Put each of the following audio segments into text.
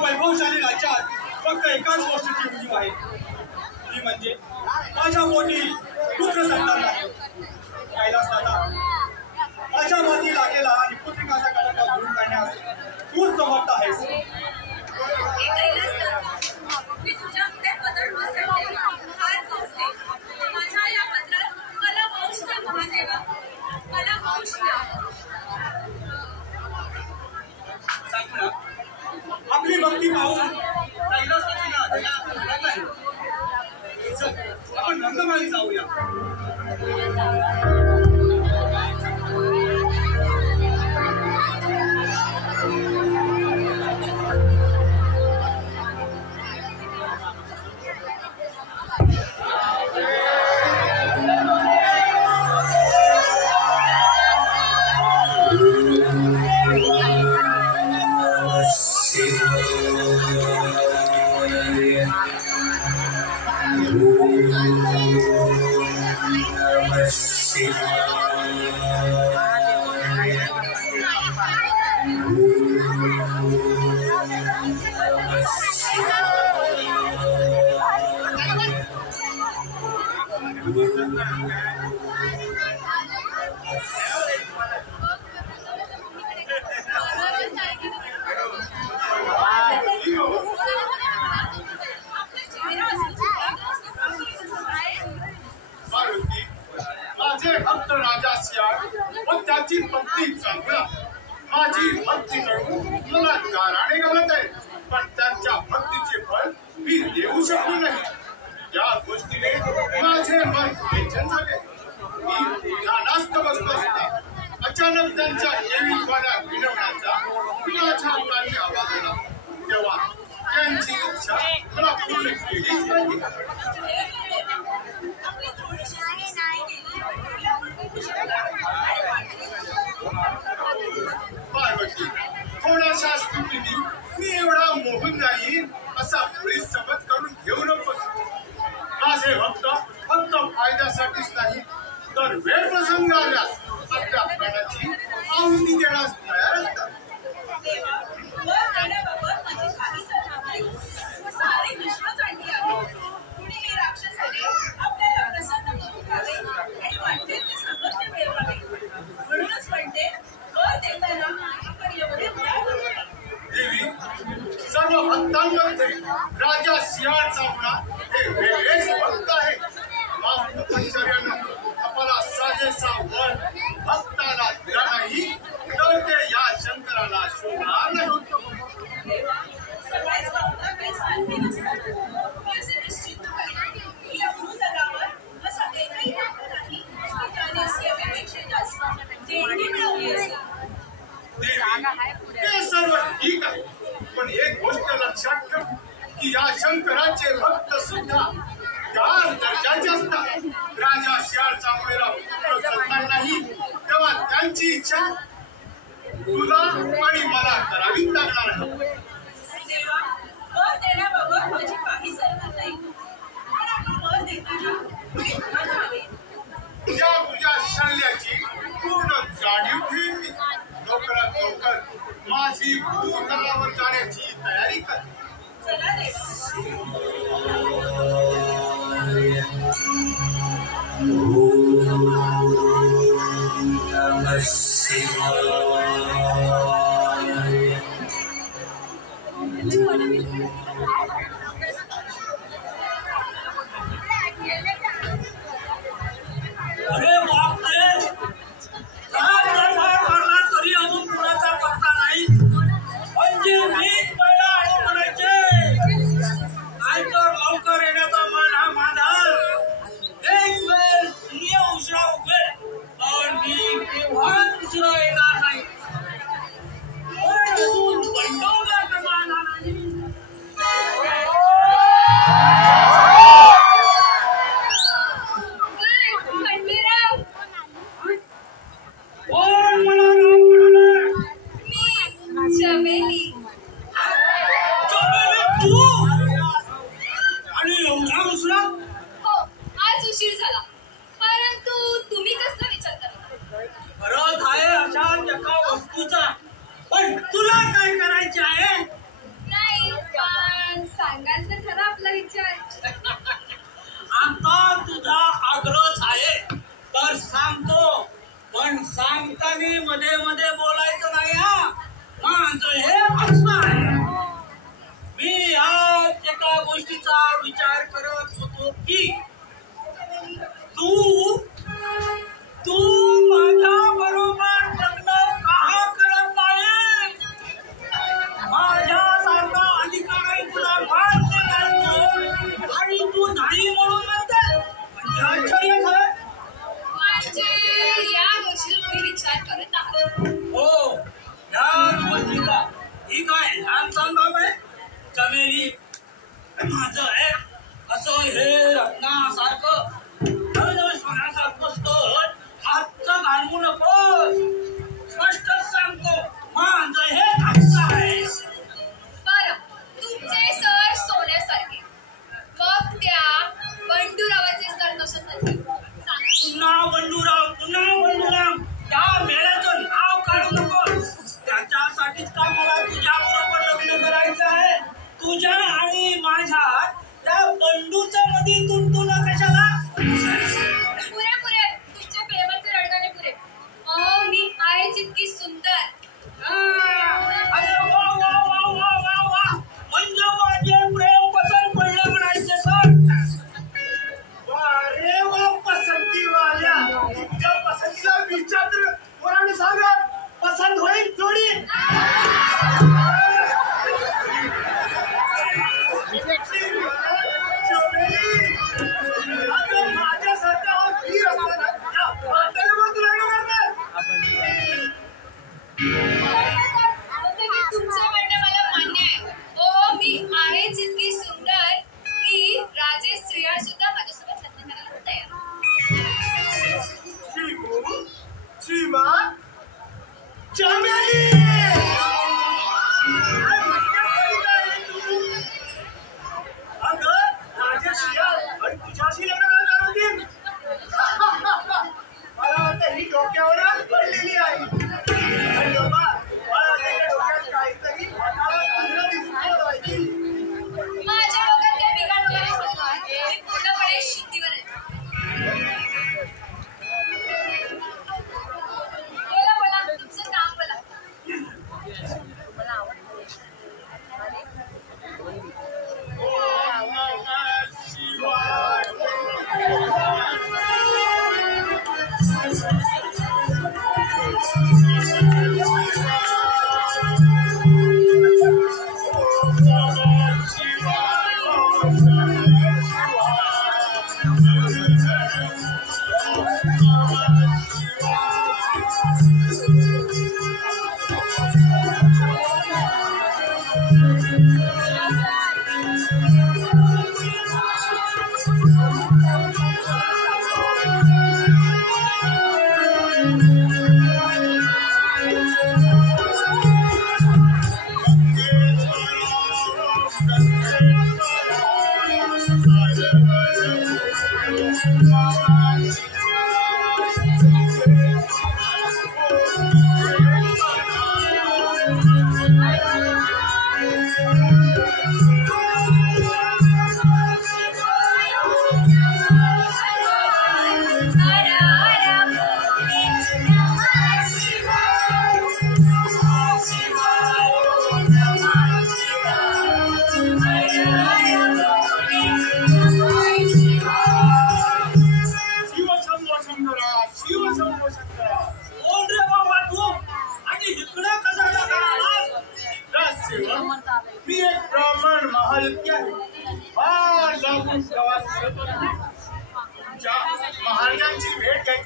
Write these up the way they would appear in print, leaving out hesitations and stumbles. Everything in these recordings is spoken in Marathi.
वैभवशाली राज्यात फक्त एकाच गोष्टीची उणीव आहे, ती म्हणजे माझ्या पोटी पुत्र संतान नाही. कैलासनाथा, माझ्या माती लागेला आणि पुत्रिकाचा कलंक दूर करण्यास तूच समर्थ आहेस. आपली भक्ती पाहून आपण रंगमाळी जाऊया. भक्त राजा सियाळ व त्याची भक्ती चांगला माझी भक्ती करून मला गाराणे घालत आहे, पण त्यांच्या भक्तीचे फळ मी देऊ शकलो नाही. या गोष्टीने माझे मन बेचैन झाले. मी ध्यानास्थ बसलो असता अचानक त्यांच्या देवी द्वारा विनवण्याचा माझ्या कानी आवाज आला. तेव्हा त्यांची इच्छा मला पूर्ण केलीच नाही. पार्वती, थोड्याशा स्तुतीने मी एवढा मोहून जाईल असा पुढे समज करून घेऊ नकोस. माझे भक्त फक्त फायद्यासाठीच नाही तर वेळ प्रसंग आल्यास आपल्या प्राणाची आहुती देण्यास तयार असतात. देवी, सर्व भक्तांमध्ये राजा सियाळचा मुळा हे वेगळेच भक्त आहे. आपला साजेसा वर भक्ताला दिला नाही तर ते या शंकराला शोभणार नाही. हे सर्व ठीक आहे, पण एक गोष्ट लक्षात ठेव की या शंकराचे भक्त सुद्धा चार दर्जाचे असतात. राजा सियाळचा मुळेला पुत्र संतान नाही तेव्हा त्यांची इच्छा तुला आणि मला करावीच लागणार आहे. वर देण्याबाबत माझी काही सरकार नाही, पण आपण वर देताना नमः शिवाय। अरे बापरे, मारला तरी अजून कुणाचा पत्ता नाही. म्हणजे मीच पहिला आलो म्हणायचे. नाहीतर लवकर येण्याचा मान हा माझा. एक वेळ सूर्य उशिरा उगेल पण मी केव्हाच उशिरा येणार नाही. पण अजून बंडवण्याचा मान हा नाही. चमेली तू आणि एवढा उशिरा? हो, आज उशीर झाला. परंतु तुम्ही कसला विचार करता? परत आहे अशा एका वस्तूचा. पण तुला काय करायचे आहे? नाही, पण सांगाल तर खरा आपला विचार. आता तुझा आग्रह आहे तर सांगतो. पण सांगताना मध्ये मध्ये बोलायचं नाही हा. माझं हे असं आहे. मी आज एका गोष्टीचा विचार करत होतो की तू माझ्या बरोबर लग्न का करत नाही? माझ्यासारखा अधिकारी तुला मान्य करतो आणि तू नाही म्हणून म्हणते. म्हणजे आश्चर्यच आहे. म्हणजे या गोष्टीचा तुम्ही विचार करत आहात. हो, या गोष्टीचा. ही काय लहानसहान बाब आहे? चमेली माझं आहे असं हे रत्नासारखं सोन्यासारखं स्थळ हातचं घालवू नको. स्पष्टच सांगतो, माझं हे असं आहे. बरं, तुमचे सर सोन्यासारखे, मग त्या बंडूरावाचे सर कशासारखे? सांगा. पुन्हा बंडूराव. त्या मेळ्याचं नाव काढू नको. त्याच्यासाठीच का मला तुझ्या बरोबर लग्न करायचं आहे? तुझ्या आणि माझ्या त्या बंडूच्या मध्ये तुंतून कशाला? पुरे तुमच्या प्रेमाचे रडगाणे पुरे. अहो, मी आहे जितकी सुंदर. अरे वा वा वा वा वा वा. म्हणजे माझे प्रेम पसंत पडले म्हणायचे सर. अरे वा, पसंती वाल्या. तुमच्या पसंतीला विचार कोणाने सांगा. पसंत होईल थोडी. माझ्यासारखा हा वीर असताना आपल्याला मग तुला लग्न करणार. तुमचं म्हणणं मला मान्य आहे. हो, मी आहे जितकी सुंदर की राजे स्त्रिया सुद्धा माझ्यासोबत लग्न करायला तयार. श्रीमान चमेली. अगं राजश्रिया आणि तुझ्याशी लग्न करणार होती. मला वाटतं ही डोक्यावरच पडलेली आहे. आणि बाबा, मला त्याच्या डोक्यात काहीतरी हाताला चांगलं दिसलं पाहिजे. माझ्या डोक्यात काही बिघाड वगैरे होत नाही. मी पूर्णपणे शुद्धीवर आहे. बोला, तुमचं नाव बोला.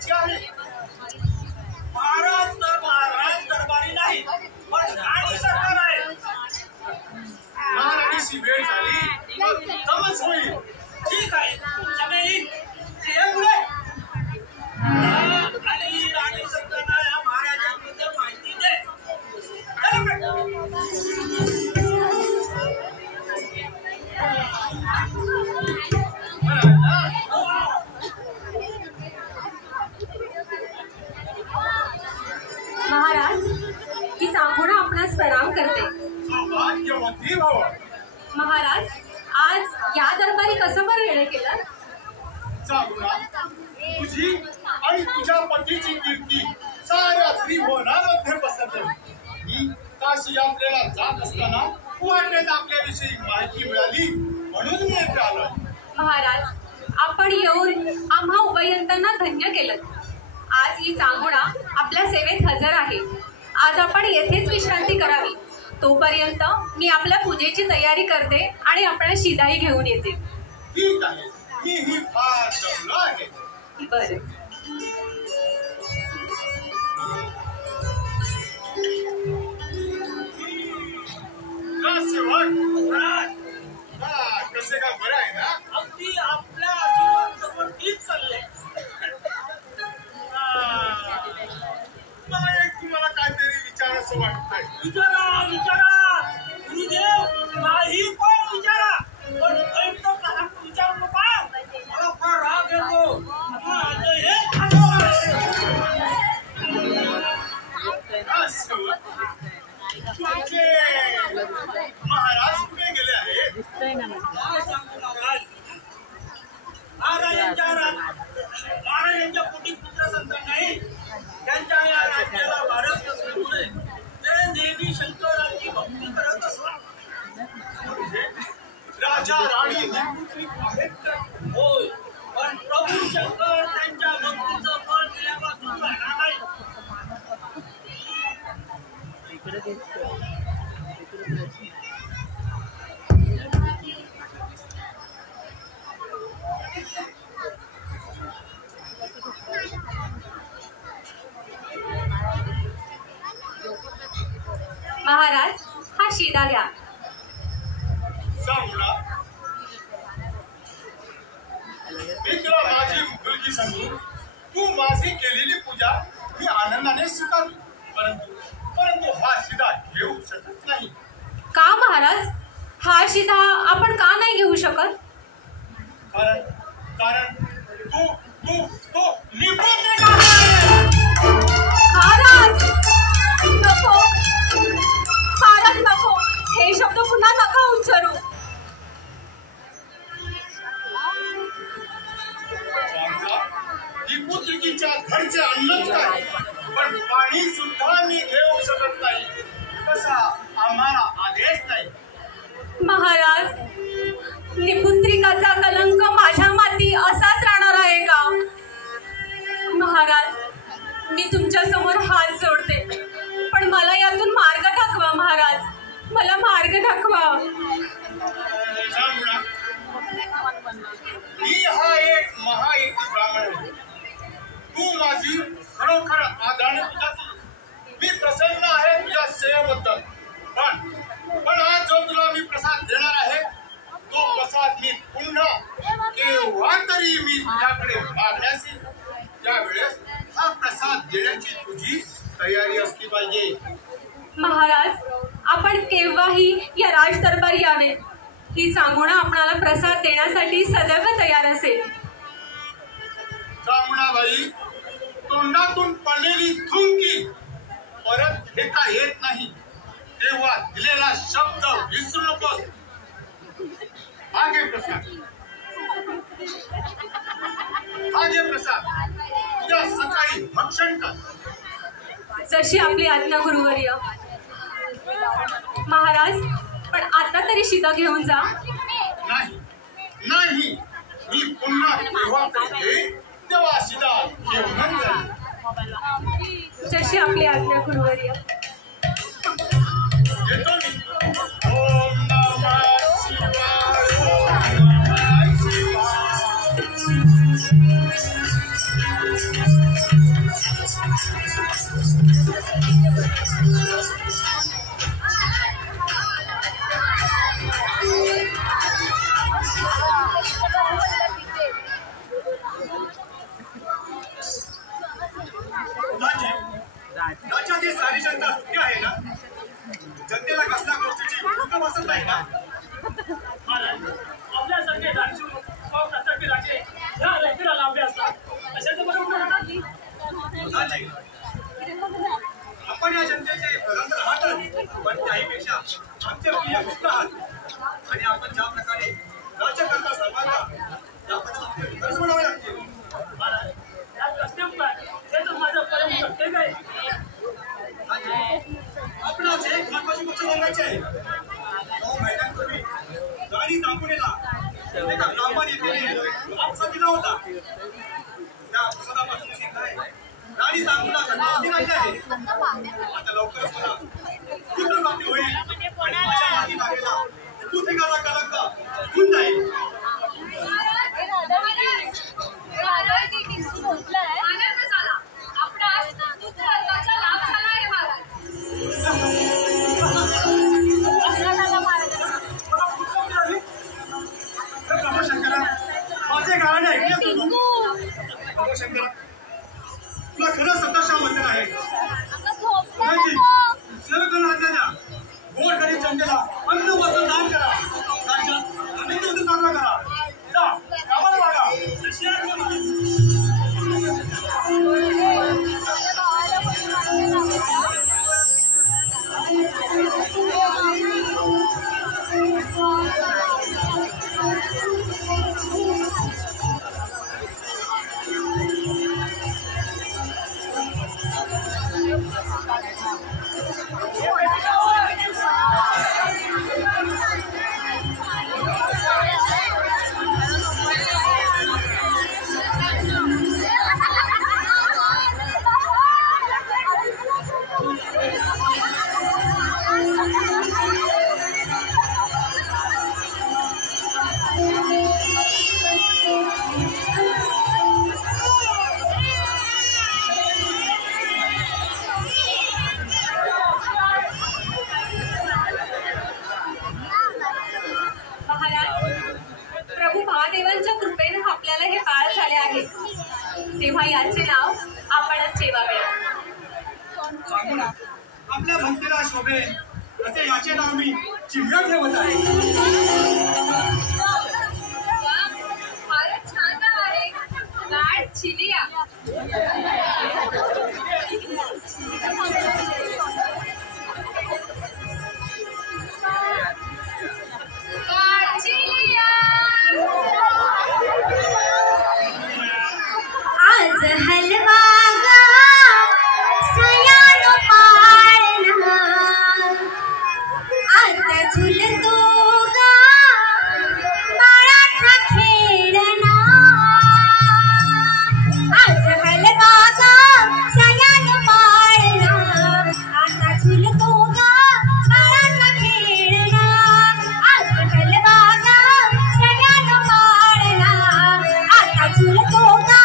करायची आहे. महाराज तर महाराज दरबारी नाही, पण राणी सरकार आहे. महाराणीची वेळ झाली तर उत्तमच होईल. ठीक आहे, चमेली ये पुढे. आणि राणी सरकारला या महाराजांबद्दल माहिती दे. महाराज, ही सांगून आपणास प्रणाम करते. सौभाग्यवती भव. महाराज, आज या दरबारी कसं बरं येणं केलं? चांगला तुझी आणि तुझ्या पतीची कीर्ती साऱ्या त्रिभुवनामध्ये पसरली. मी काशी यात्रेला जात असताना वाटेत आपल्याविषयी माहिती मिळाली म्हणून मी येथे आलोय. महाराज, आपण येऊन आम्हा उभयंतांना धन्य केलं. आज ही चांगुणा आपल्या सेवेत हजर आहे. आज आपण येथेच विश्रांती करावी. तोपर्यंत मी आपल्या पूजेची तयारी करते आणि आपल्या शिदाई घेऊन येते. ठीक आहे, मी ही फार जमलो आहे. बरं. कसे का बरं आहे ना? अगदी आपल्या आशीर्वाद ठीक चाललंय. मला एक तुम्हाला काहीतरी विचारायचं वाटतंय. विचारा विचारा गुरुदेव, काही पण विचारा, पण ऐकतो का विचारू नका. मला फार राग येतो. माझं हे तुमचे महाराज कुठे गेले आहेत? काय सांगू महाराज, महाराजांच्या पोटी पुत्र संतान नाही. त्यांच्या या राज्याला वारस असल्यामुळे ते देवी शंकराची भक्ती करत असतात. राजा राणी आहेत. होय, पण प्रभू शंकर त्यांच्या भक्तीचं फळ दिल्यापासून राहणार नाही. महाराज, हा शिदा घ्या. सांगूला मी तुला माझी मुलगी सांगू. तू माझी केलेली पूजा मी आनंदाने स्वीकारली, परंतु हा शिदा घेऊ शकत नाही. का महाराज? हा शिदा आपण का नाही घेऊ शकत? कारण तू तू तू निपुण महाराज, नको महाराज, नको. हे शब्द पुन्हा नका उच्चारू. पुत्रिकीच्या घरचे अन्नच काय, पण पाणी सुद्धा मी घेऊ शकत नाही. तसा आम्हाला आदेश नाही. महाराज, निपुत्रिकाचा कलंक माझ्या माती असाच राहणार आहे का? महाराज, मी तुमच्या समोर हात जोडते, पण मला यातून मार्ग दाखवा. महाराज, मला मार्ग दाखवा. मी हा एक महायती ब्राह्मण आहे. तू माझी खरोखर आदराने पूजा केली. मी प्रसन्न आहे तुझ्या सेवेबद्दल, पण आज जो तुला मी प्रसाद देणार आहे तो प्रसाद मी पुन्हा केव्हा तरी मी तुझ्याकडे मागण्यास येईल. त्यावेळेस हा प्रसाद देण्याची तुझी तयारी असली पाहिजे. महाराज, आपण केव्हाही या राज दरबारी यावे. ही सांगुणा आपणाला प्रसाद देण्यासाठी सदैव तयार असेल. चामुंडाबाई, तोंडातून पडलेली थुंकी परत घेता येत नाही. तेव्हा दिलेला शब्द विसरू नकोस. आगे प्रसाद, आगे प्रसाद, उद्या सकाळी भक्षण कर. जशी आपली आज्ञा गुरुवर्य. महाराज, पण आता तरी शिदा घेऊन जा. नाही नाही, मी पुन्हा केव्हा तरी तेव्हा शिदा घेऊन जाईल. जशी आपली आज्ञा गुरुवर्य. येतो मी. ओम नमः शिवाय, ओम नमः शिवाय. राज्यात जी सारी जनता सुखी आहे ना, जनतेला कसल्या गोष्टीची भूक बसत नाही ना. आपल्यासारखे राजे ह्या रंगीला लावले असतात अशाच बरोबर आपण या जनतेचे प्रधान राहतात, पण त्याहीपेक्षा आमचे प्रिय मित्र आहात आणि आपण ज्या प्रकारे राज्य करता सर्वांना त्याबद्दल आमचे विकास म्हणावे लागतील. आपणास एक महत्वाची गोष्ट सांगायची आहे. 9 महिन्यांपूर्वी राणी सांगुलेला एका ब्राह्मण येथील आपसा दिला होता. त्या अपसादापासून शिकलाय राणी सांगुला गर्भवती राहिली आहे. आता लवकरच मला पुत्रप्राप्ती होईल आणि माझ्या माती लागेला पुत्रिकाचा कलंक होऊन जाईल. आनंद झाला. आपणास पुत्ररत्नाचा लाभ झाला आहे महाराज. प्रभूशंकरा, माझे गाणे ऐकले तू? प्रभूशंकरा, तुला खरं सत्ताशा वंदन आहे. सेवकांना गोड गरीब जनतेला अन्न वस्त्र दान करा. राज्यात अनेक दिवस साजरा करा. जा, कामाला लागा. तेव्हा याचे नाव आपणच ठेवावे. आपल्या भक्तीला शोभेल असे याचे नाव मी चिल्ला ठेवत आहे. फारच छान नाव आहे. गाड चिलिया. आज हलवा सयानो पाळणा आता झुलतो गा बाळाचा खेळणा. आज हलवा सयानो पाळणा आता झुलतो गा बाळाचा खेळणा. आज हलवा सयानो पाळणा आता झुलतो गा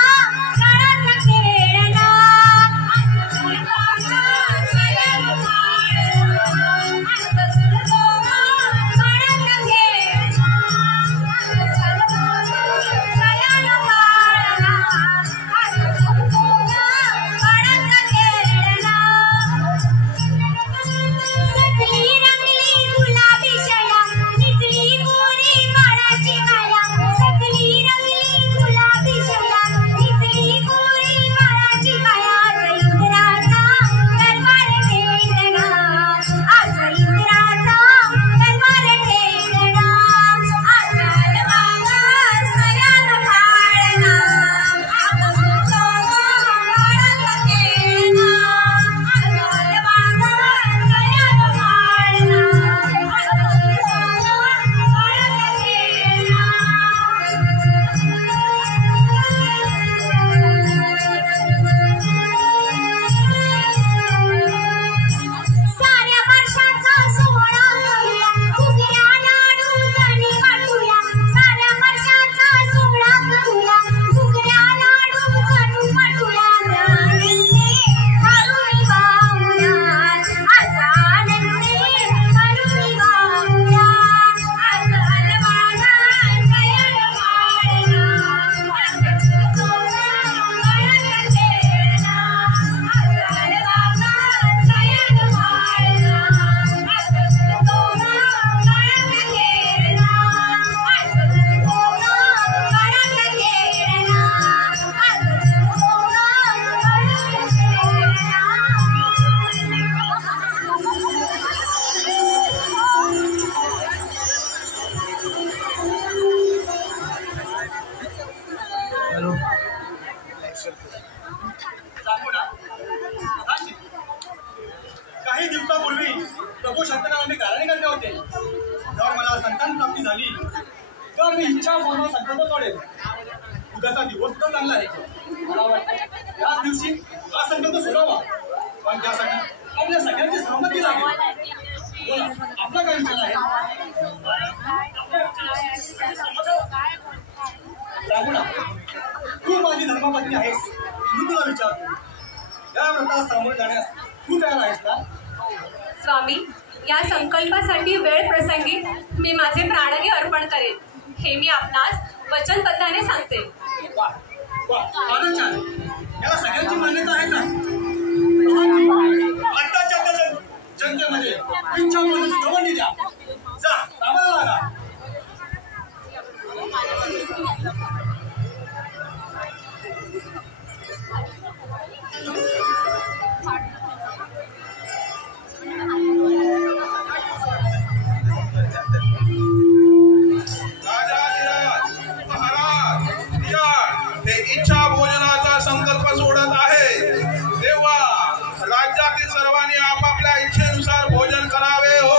जांभूळा, काही दिवसापूर्वी प्रभू शंकरांना मी गाराणे घातले होते. जर मला संतान प्राप्ती झाली तर मी इच्छा पूर्ण संकल्प सोडेल. उद्याचा दिवस सुद्धा चांगला आहे. मला वाटतं याच दिवशी हा संकल्प सोडावा, पण त्यासाठी आपल्या सगळ्यांची सहमती लागेल. बोला, आपला काय विचार आहे? जांभूळा, तू माझी धर्मपत्नी आहेस. मी तुला विचारतो, या व्रताला सामोरे जाण्यास तू तयार आहेस का? स्वामी, या संकल्पासाठी वेळ प्रसंगी मी माझे प्राणही अर्पण करेन, हे मी आपणास वचनबद्धाने सांगते. वा वा, फारच छान. याला सगळ्यांची मान्यता आहे का? आत्ताच्या जनतेमध्ये इच्छा पूर्णची गवंडी द्या. जा, कामाला लागा. इच्छा भोजनाचा संकल्प सोडत आहे तेव्हा राज्यातील सर्वांनी आपापल्या इच्छेनुसार भोजन करावे. हो,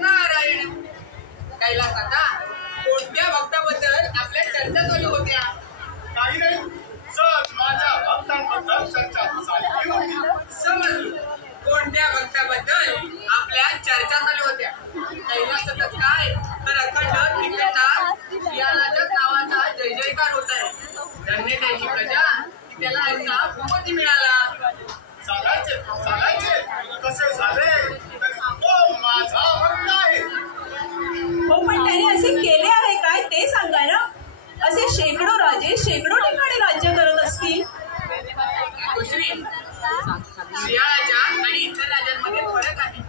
नारायण, कैलासाचा कोणत्या भक्ताबद्दल आपल्या चर्चा चालू होत्या? काही नाही, सर माझ्या भक्तांबद्दल चर्चा चालली होती. समजलो. कोणत्या भक्ताबद्दल आपल्या चर्चा चालू होत्या? कैलासातच काय तर अखंड तिकडचा सियालाच्याच नावाचा जय जयकार होत आहे. धन्य त्याची प्रजा की त्याला ऐसा भूपती मिळाला. चालायचे कसे झाले तो माझा भक्त आहे. हो, पण त्याने असे केले आहे काय ते सांगा ना. असे शेकडो राजे शेकडो ठिकाणी राज्य करत असतील. सियाळाच्या आणि इतर राजांमध्ये फरक आहे.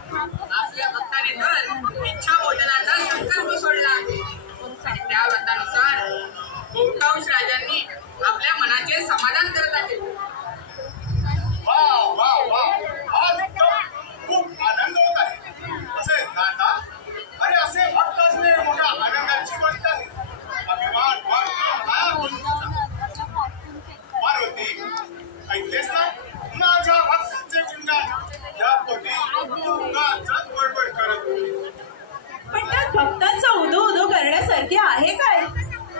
आपल्या भक्ताने तर इच्छा भोजनाचा संकल्प सोडला आणि त्या व्रतानुसार राजांनी आपल्या मनाचे समाधान करत आहेत. वा वा वा, आज खूप आनंद होत आहे. असे दादा, अरे असे भक्त असणे मोठ्या आनंदाची गोष्ट आहे. अभिमान पार्वती, ऐकलेस ना माझ्या भक्तांचे गुणगान या पोटी उगाचच बडबड करत होती. पण त्यात भक्तांचा उदो उदो करण्यासारखे आहे काय?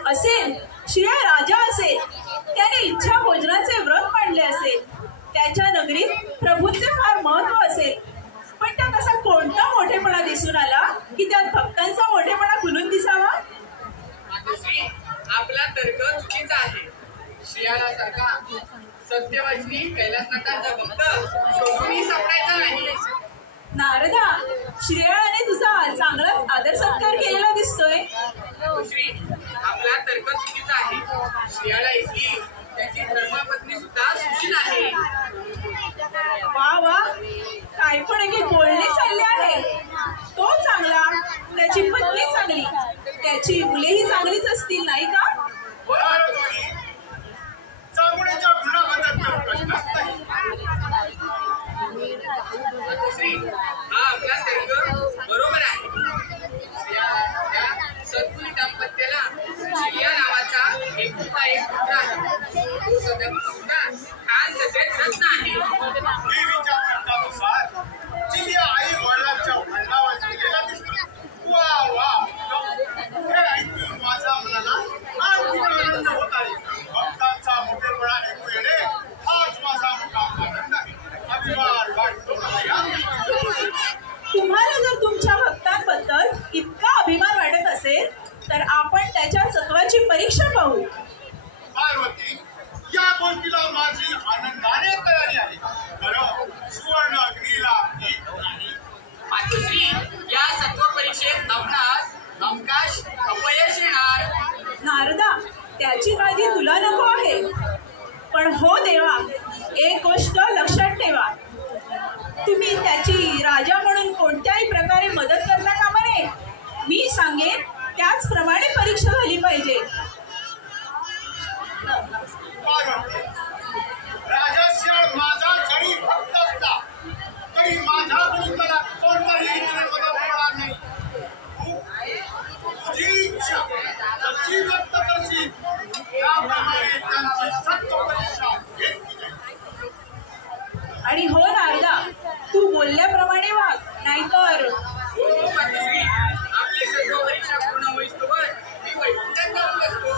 असेल, शिवाय राजा असेल, त्याने इच्छा भोजनाचे व्रत मांडले असेल, त्याच्या नगरीत प्रभूंचे फार महत्व असेल. पण त्यात असा कोणता मोठेपणा दिसून आला की त्यात भक्तांचा मोठेपणा खुलून दिसावा? मातोश्री, आपला तर्क चुकीचा आहे. श्रीयालासारखा सत्यवचनी कैलासनाथांचा भक्त शोधूनही सापडायचा नाही. नारदा, श्रेयाने तुझा चांगलाच आदर सत्कार केलेला दिसतोय. मातोश्री, आपला तर्क चुकीचा आहे. श्रेयाला इतकी त्याची धर्मपत्नी सुद्धा सुशील आहे. वा वा, काय पण एक बोलणे चालले आहे. तो चांगला, त्याची पत्नी चांगली, त्याची मुलेही चांगलीच असतील नाही का? चांगुड्याच्या गुणाबद्दल तर प्रश्नच नाही. मातोश्री, हा आपला तर्क बरोबर आहे. त्या सद्गुणी दाम्पत्याला चिलिया नावाचा एकुलता एक पुत्र आहे. तो सध्या खान तसेच रत्न आहे. देवीच्या ग्रंथानुसार चिलिया आई वडिलांच्या भांडणावर गेलेला दिसतो. वा वा, हे ऐकून माझ्या मनाला आणखी आनंद होत आहे. भक्तांचा मोठेपणा ऐकू येणे हाच माझा मोठा आनंद आहे. अभिमान वाटतो मला या. तुम्हाला जर तुमच्या भक्तांबद्दल इतका अभिमान वाटत असेल तर आपण त्याच्या सत्वाची परीक्षा पाहू. पार्वती, या गोष्टीला माझी आनंदाने तयारी आहे. बरं, सुवर्ण अग्नीला भीत नाही. मातोश्री, या सत्व परीक्षेत आपणास हमखास अपयश येणार. नारदा, त्याची काळजी तुला नको आहे. पण हो देवा, एक गोष्ट लक्षात ठेवा, तुम्ही त्याची राजा म्हणून कोणत्याही प्रकारे मदत करता कामा नये. मी सांगेन त्याचप्रमाणे परीक्षा झाली पाहिजे. पार्वती, राजाशिवाय माझा जरी भक्त असता तरी माझ्याकडून त्याला कोणताही मदत होणार नाही. तुझी इच्छा जशी व्यक्त करशील त्याप्रमाणे त्यांची सत्व परीक्षा घेतली जाईल. आणि हो नारदा, तू बोलल्याप्रमाणे वाग, नाहीतर हो मातोश्री, आपली सत्व परीक्षा पूर्ण होईस्तोवर मी वैकुंठात जाऊन बसतो.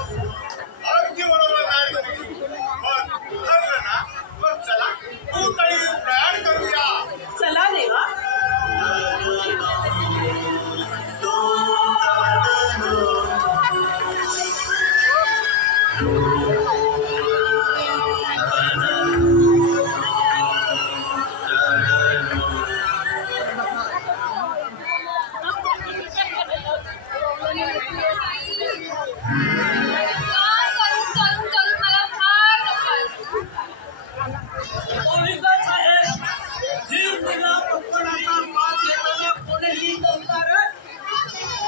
अगदी बरोबर नाही. मग ठरलं ना, मग चला तू तरी प्रयाण करूया. चला देवा. करून मला फार पोलिसात साहेब, ही तुला पप्पणाचा मात घेताना कोणीही दमदार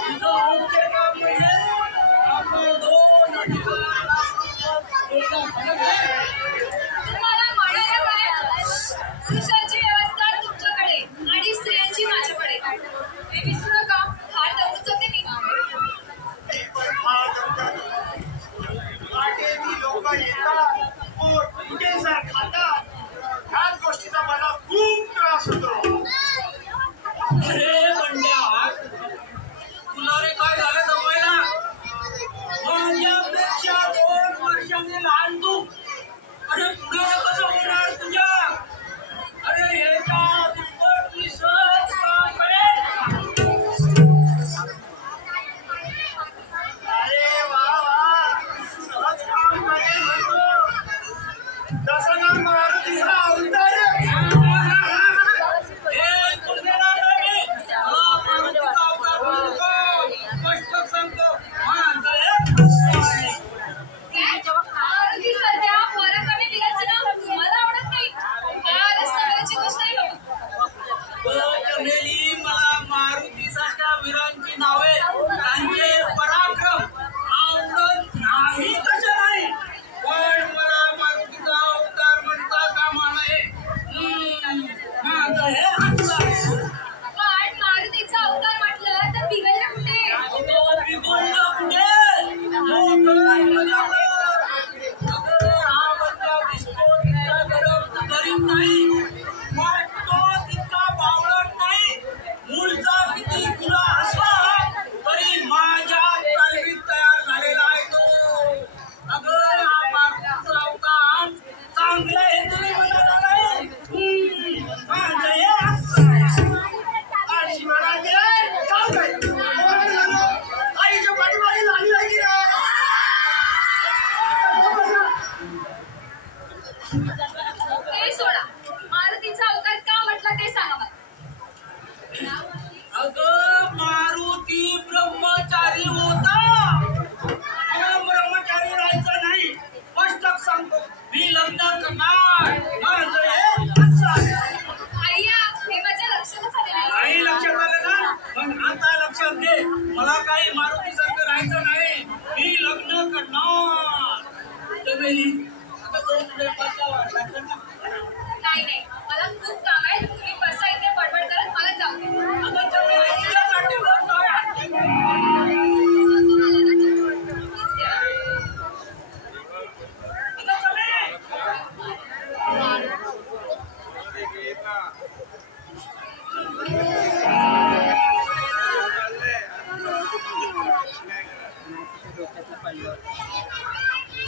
तुझं मुख्य काम म्हणजे आपण दोन अधिकाऱ्याला तुम्हाला म्हणायला काय? पुरुषांची व्यवस्था तुमच्याकडे आणि स्त्रियांची माझ्याकडे. हे विसरू नका. फार दमून जाते मी. वाटेनी लोक येतात, पोट फुटेसार खातात. ह्याच गोष्टीचा मला खूप त्रास होतो. अरे बंड्या, तुला रे काय झालं दमायला? माझ्यापेक्षा 2 वर्षांनी लहान तू. अरे पुढे कसं होणार तुझ्या? अरे ह्याच्या दुप्पट मी सहज काम करेन. अरे वा वा, सहज काम करेल म्हणतो. तसं ना मारुतीचा अवतार आहे. हे तुझ्याला नाही. मला मारुतीचा अवतार नको. स्पष्ट सांगतो, माझा एक प्रश्न आहे. आरती सध्या फरक कमी विरचना तुम्हाला आवडत नाही. फारच नवऱ्याची गोष्ट आहे बाबा. चमेली, मला मारुतीसारख्या वीरांची नावे, त्यांचे पराक्रम आवडत नाही. कसं नाही? ते सोडा, मारुतीचा अवतार का म्हटला ते सांगा मला. अगं मारुती ब्रह्मचारी होता. मला ब्रह्मचारी राहायचं नाही. स्पष्ट सांगतो, मी लग्न करणार. माझं हे असं आहे. अय्या, हे माझ्या लक्षातच आले नाही. काही लक्षात आलं ना? मग आता लक्षात दे. मला काही मारुतीसारखं राहायचं नाही. मी लग्न करणार. आता तो तुझ्या पत्त्यावर नाही नाही, मला खूप काम आहे. तुम्ही बसा इथे बडबड करत, मला जाऊ दे. आता तुझ्यासाठी बोलतोय. अजून आले ना ते. प्लीज घ्या. आता चले.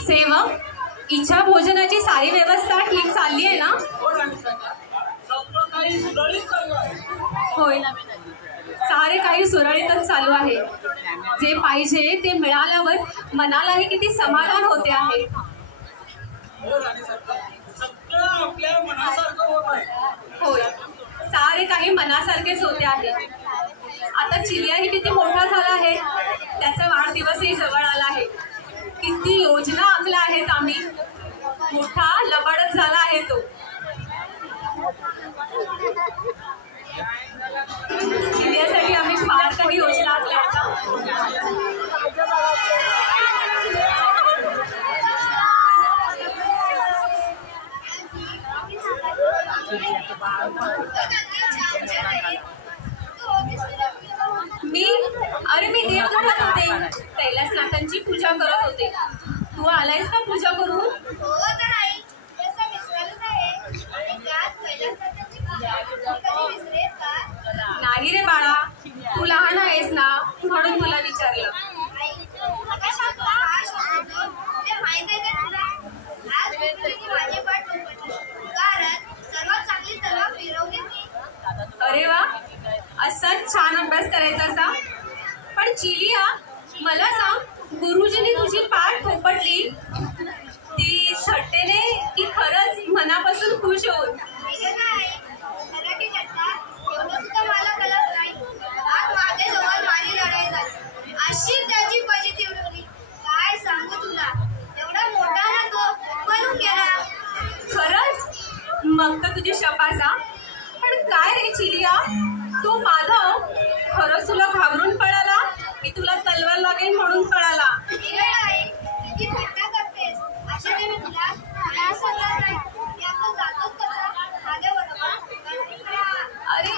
सेवक, इच्छा भोजनाची सारी व्यवस्था ठीक चालली आहे ना? हो राणी साहेब, सगळं काही सुरळीत चालू आहे. होय, सारे काही सुरळीतच चालू आहे. जे पाहिजे ते मिळाल्यावर मनालाही किती समाधान होते आहे. हो राणी साहेब, सगळं आपल्या मनासारखं होत आहे. होय, सारे काही मनासारखेच होते आहे. आता चिलियाही किती मोठा झाला आहे. त्याचा वाढदिवसही जवळ आला आहे. किती योजना आखल्या आहेत आम्ही. मोठा लबाडच झाला आहे तो. चिलियासाठी आम्ही फार काही योजना आखल्या मी देवघरात होते. कैलासनाथांची पूजा करत होते. तू आलायस का पूजा करून? हो तर आई, तसं विसरायलाच आहे. आणि त्यात कैलासनाथांची पूजा कधी विसरेल का? नाही रे बाळा, तू लहान आहेस ना, म्हणून तुला विचारलं. आई, आकाशात हा शब्द ते माहित आहे का तुला? आज गुरुजींनी माझे पाठ थोपटले. कारण सर्वात चांगली तलवार फिरवली मी. अरे वा, असाच छान अभ्यास करायचा असा. पण चिलिया, मला सांग, गुरुजींनी तुझी पाठ थोपटली ती थट्टेने की खरंच मनापासून खुश होऊन? ऐका ना आई, मराठी टट्टा एवढं सुद्धा मला कळत नाही. आज माझ्यासोबत माझी लढाई झाली. अशी त्याची फजिती उडवली. काय सांगू तुला, एवढा मोठा ना तो बनून गेला. खरंच? मग तर तुझी शपासा. पण काय रे चिलिया, तो माधव खरंच तुला घाबरून पळाला की तुला तलवार लागेल म्हणून पळाला? आई, किती थट्टा करतेस. अशाने मी तुला काय सांगणार नाही की आपण जातोच कसा माझ्याबरोबर. अरे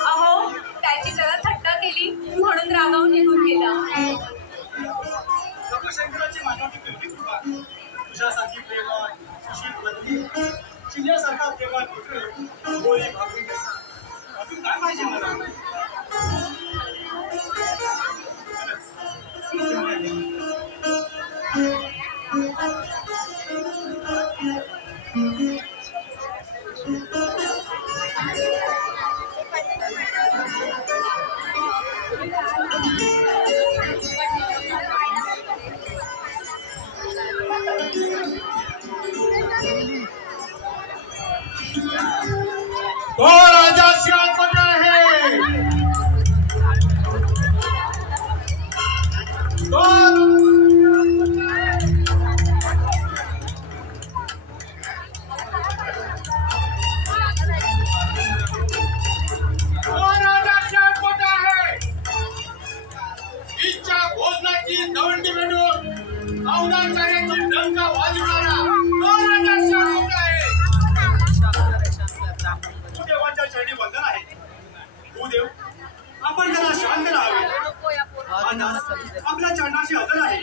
अहो, त्याची जरा थट्टा केली म्हणून रागावून निघून गेला. शंकराची मानवती केली कृपा. तुझ्यासारखी प्रेमळ, सुशील पत्नी, चिन्यासारखा प्रेमळ पुत्र, गोळी भागून गेला. अजून काय पाहिजे मला? तो राजा सियालकोट आहे. तो राजा सियालकोट आहे. इच्छा भोजनाची दवंडी भेटून औदाचार्याची डंका वाजवणारा तो राजा सियालकोट आहे. देवाच्या चरणी वंदन आहे. भूदेव, आपण जरा शांत राहावे. आपल्या चरणाशी अदल आहे.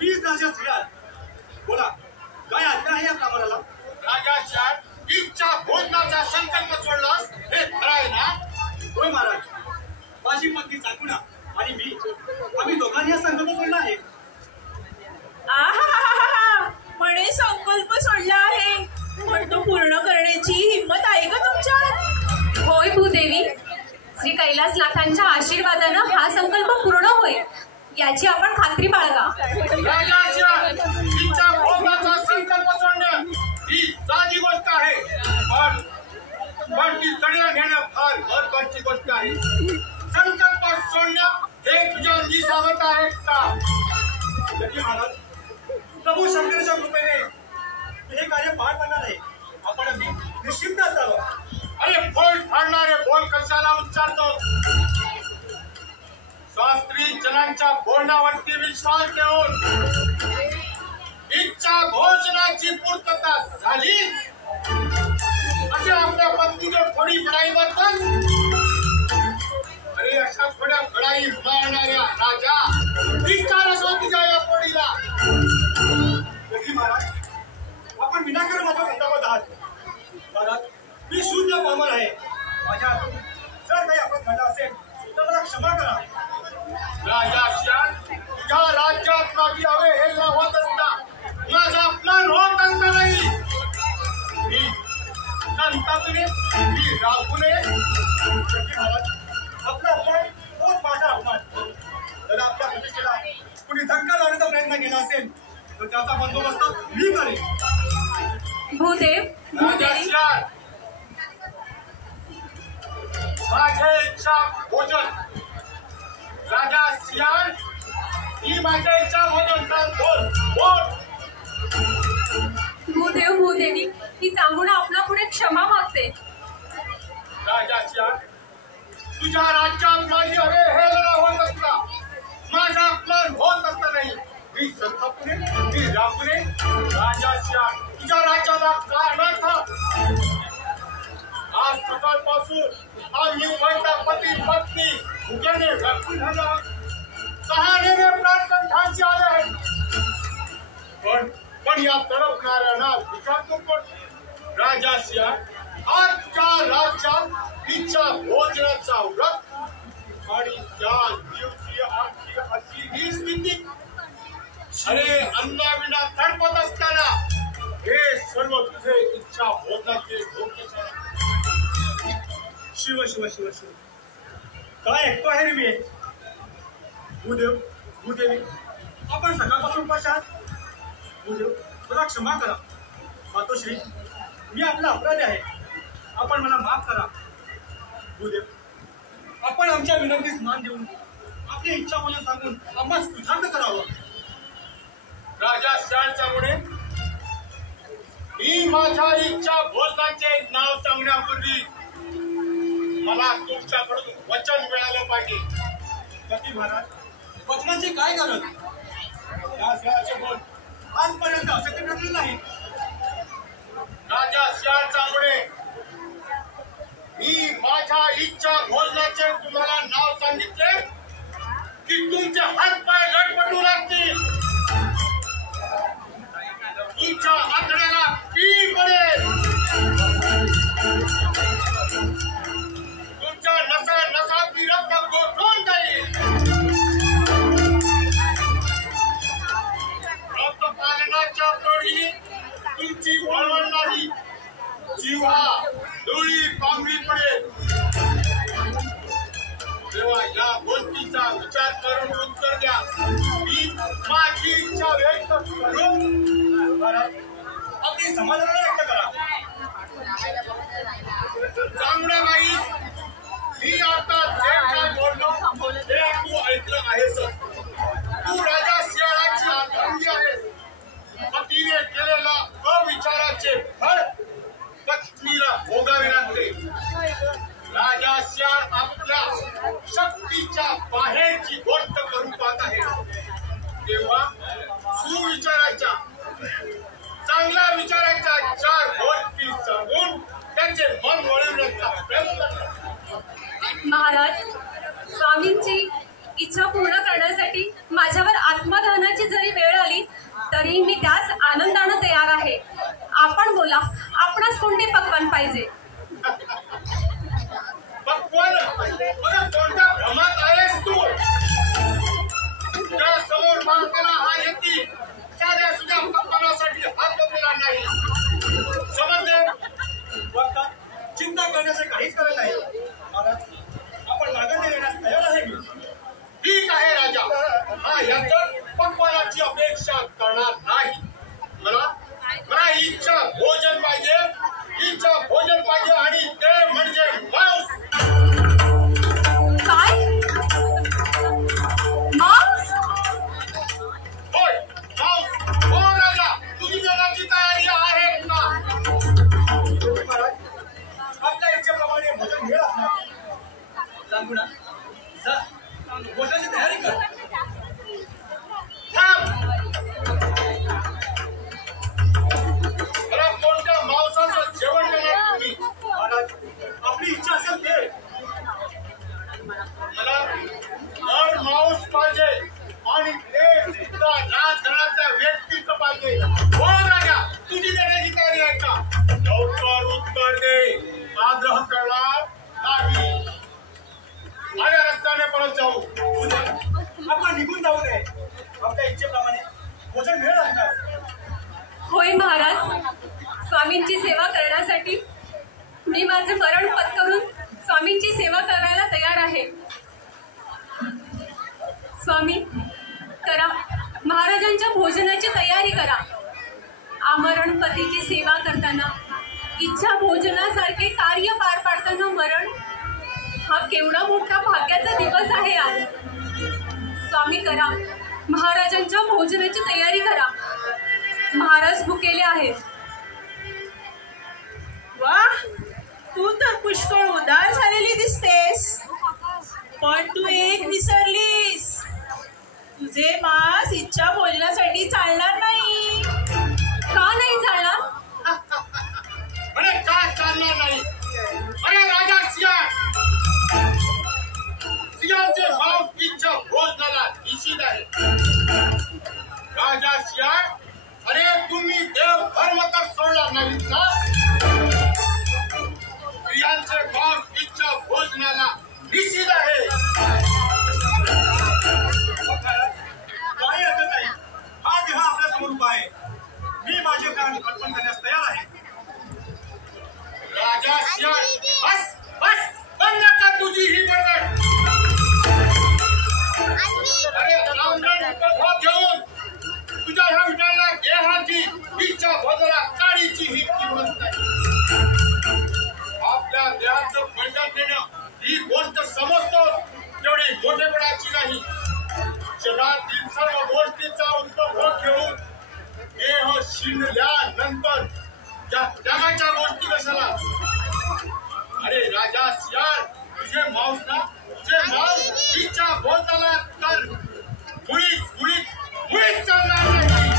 वीस राजा श्रीयाल, बोला, काय आज्ञा आहे या कामाला? राजा शाल, इच्छा भोजनाचा संकल्प सोडलास हे खरं आहे ना? होय महाराज. माझी पत्नी चाकुणा आणि मी, आम्ही दोघांनी हा संकल्प सोडला आहे. आहा, म्हणे संकल्प सोडला आहे, पण तो पूर्ण करण्याची हिंमत आहे का तुमच्यात? होय भूदेवी, श्री कैलासनाथ त्यांच्या आशीर्वादानं हा संकल्प पूर्ण होईल याची आपण खात्री बाळगा. राजाच्या तिच्या भोगाचा संकल्प सोडणं ही साधी गोष्ट आहे, पण ती तळ्या घेणं फार महत्वाची गोष्ट आहे. संकल्प सोडणं हे तुझ्या निसावत आहे का? महाराज, प्रभू शंकराच्या कृपेने हे कार्य पार पडणार आहे. आपण अगदी निश्चिंत असावं. अरे बोल फाडणारे बोल कशाला उच्चारतो? शास्त्री जनांच्या बोलण्यावरती विश्वास ठेवून इच्छा घोषणाची पूर्तता झाली असे आपल्या पत्नीने थोडी बडाई मारतात. अरे अशा थोड्या बडाई मारणाऱ्या राजा धिक्कार असो तुझ्या या पोळीला. महाराज, आपण विनाकारण माझ्या संतापात आहात. महाराज, मी शून्य पामर आहे. माझ्या हातून जर काही अपराध झाला असेल तर मला क्षमा करा. राजा तुझ्या राज्यात माझी हवे हे होत असता माझा प्लॅन होत असता नाही. मी संतापणे मी राहू नये. महाराज, आपला अपमान तोच माझा अपमान. जर आपल्या प्रतिष्ठेला कुणी धक्का लावण्याचा प्रयत्न केला असेल तर त्याचा बंदोबस्त मी करेन. भूदेव, भूदेवी, माझे इच्छा भोजन. राजा सियान ही माझ्या इच्छा भोजन बोल बोल. भूदेव, भूदेवी, ही चांगुणा आपला पुढे क्षमा मागते. राजा सियान तुझ्या राज्यात माझी हवे हे होत असता माझा प्लॅन होत असता नाही. मी संतापुणे मी रापुणे. राजा सियान तुझ्या राज्याला काय अनर्थ? आज सकाळपासून आम्ही उभयता पती पत्नी भुकेने व्याकुळ झाला. कहाणीने प्राण कंठांची आले आहेत. पण या तडपणाऱ्यांना विचारतो कोण? राजा सियान आजच्या राज्यात इच्छा भोजनाचा व्रत आणि त्या दिवशी आमची अशी ही स्थिती. अरे अन्नाविना तडपत असताना हे सर्व तुझे इच्छा भोजनाचे भोग. शिव शिव शिव शिव, काय ऐकतो आहे रे मी? भूदेव, भूदेवी, आपण सकाळपासून उपाशी आहात. भूदेव, मला क्षमा करा. मातोश्री, मी आपला अपराधी आहे. आपण मला माफ करा. भूदेव, आपण आमच्या विनंतीस मान देऊन आपली इच्छा मला सांगून आम्हाला कृतार्थ करावं. राजा सियानच्यामुळे मी माझ्या इच्छा भोजनाचे नाव सांगण्यापूर्वी मला तुमच्याकडून वचन मिळालं पाहिजे. गती महाराज, वचनाची काय गरज? या सिंहाचे बोल आजपर्यंत असत्य ठरले नाही. राजा सियानच्यामुळे मी माझ्या इच्छा भोजनाचे तुम्हाला नाव सांगितले की तुमचे हातपाय लटपटू लागतील. तुमच्या आतड्याला पी पडेल. तुमच्या नसा नसातली रक्त गोठून जाईल. रक्तपालनाच्या प्रौढी तुमची वळवळ नाही. जीवा डोळी पांगली पडेल. तेव्हा या गोष्टीचा विचार करून उत्तर द्या. मी माझी इच्छा व्यक्त करून अगदी समाधानाने व्यक्त करा. चांगल्याबाई, मी आता जे काय बोललो ते तू ऐकलं आहेस. तू राजा सिंहाची आत्महत्या आहे. पतीने केलेला अविचाराचे फळ पत्नीला भोगावे लागते. राजा सिंह आपल्या शक्तीच्या बाहेरची गोष्ट करून पाहत आहे. तेव्हा सुविचाराच्या चांगल्या विचाराच्या 4 गोष्टी सांगून त्यांचे मन वळवण्याचा प्रयत्न करा. महाराज, स्वामींची इच्छा पूर्ण करण्यासाठी माझ्यावर आत्मदहनाची जरी वेळ आली तरी मी त्यास आनंदाने तयार आहे. आपण बोला, आपणास कोणते पक्वान पाहिजे? पक्वान? कोणत्या भ्रमात आहेस तू? तुझ्या समोर माणसाला हा येते साध्या सुद्धा पक्वानासाठी हात बदलला नाही. समजले? चिंता करण्याचे काहीच कारण नाही. महाराज, आपण मागणी देण्यास ठीक आहे राजा, हा याच्यात पक्वानाची अपेक्षा करणार नाही. मला इच्छा भोजन पाहिजे आणि ते म्हणजे मांस. काय? मांस? होय, मांस. हो राजा, तुम्ही जेवणाची तयारी आहे का? आपल्या इच्छेप्रमाणे भोजन मिळत नाही. सांगू ना, जा, भोजनाची तयारी कर. मला कोणत्या मांसाचं जेवण करणार तुम्ही? महाराज, आपली इच्छा असेल ते. मला मांस पाहिजे आणि ते सुद्धा राजघराच्या व्यक्तीचं पाहिजे. हो राजा, तुझी देण्याची तयारी आहे का? लवकर उत्तर दे. आग्रह करणार नाही. माझ्या रस्त्याने परत जाऊ. आपण निघून जाऊ नये. आपल्या इच्छेप्रमाणे भोजन मिळेल आपल्याला. होय महाराज, स्वामींची सेवा करण्यासाठी मी माझे मरण पत्करून स्वामींची सेवा करायला तयार आहे. स्वामी, करा, महाराजांच्या भोजनाची तयारी करा. आमरण पतीची सेवा करताना, इच्छा भोजनासारखे कार्य पार पाडताना मरण हा केवढा मोठा भाग्याचा दिवस आहे आज. स्वामी, करा, महाराजांच्या भोजनाची तयारी करा. महाराज भुकेले आहेत. वा, तू तर पुष्कळ उदार झालेली दिसतेस. पण तू एक विसरलीस, तुझे मांस इच्छा भोजनासाठी चालणार नाही. का नाही चालणार? अरे काय चालणार नाही? अरे राजा सिंहाचे मांस इच्छा भोजनाला निषेध आहे. राजा सिंह, अरे तुम्ही देव धर्म तर सोडला नाही का? स्त्रियांचे मांस इच्छा भोजनाला निषेध आहे. काही हरकत नाही. हा देह आपल्या समोर उभा आहे. मी माझे प्राण अर्पण करण्यास तयार आहे. राजा सिंह, बस बंद कर तुझी ही बडबड. अरे रामगण घेऊन तुझ्या ह्या विटाला देहाची इच्छा भोजनाला काडीची ही किंमत नाही. आपल्या देहाचं बलिदान देणं ही गोष्ट समजतो तेवढी मोठेपणाची नाही. जगातील सर्व गोष्टीचा उपभोग घेऊन देह शिणल्यानंतर त्या त्यागाच्या गोष्टी कशाला? अरे राजा सिंह, तुझे मांस इच्छा भोजनाला तर मुळीच चालणार नाही.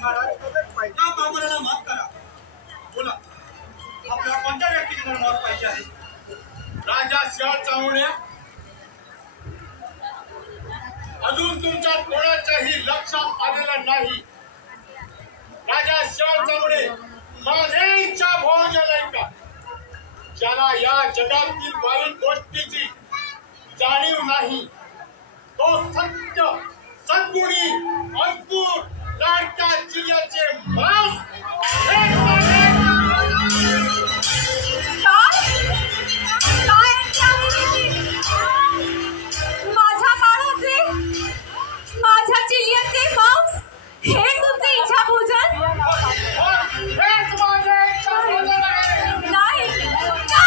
महाराज, त्या पावराला माफ करा. बोला, आपल्याला कोणत्या व्यक्तीचे मांस पाहिजे आहे? राजा सिंह चावणे, अजून तुमच्या कोणाच्याही लक्षात आलेलं नाही. राजा सिंह चावणे, माझे इच्छा भोजन आहे का? ज्याला या जगातील वाईट गोष्टीची जाणीव नाही, तो सत्य सद्गुणी अंकुर लाडक्या चिडियाचे मांस माझ्या बाळाचे, माझ्या चिलियाचे मांस हे तुमचे इच्छा भोजन? हेच माझे इच्छा भोजन आहे. नाही, इच्छा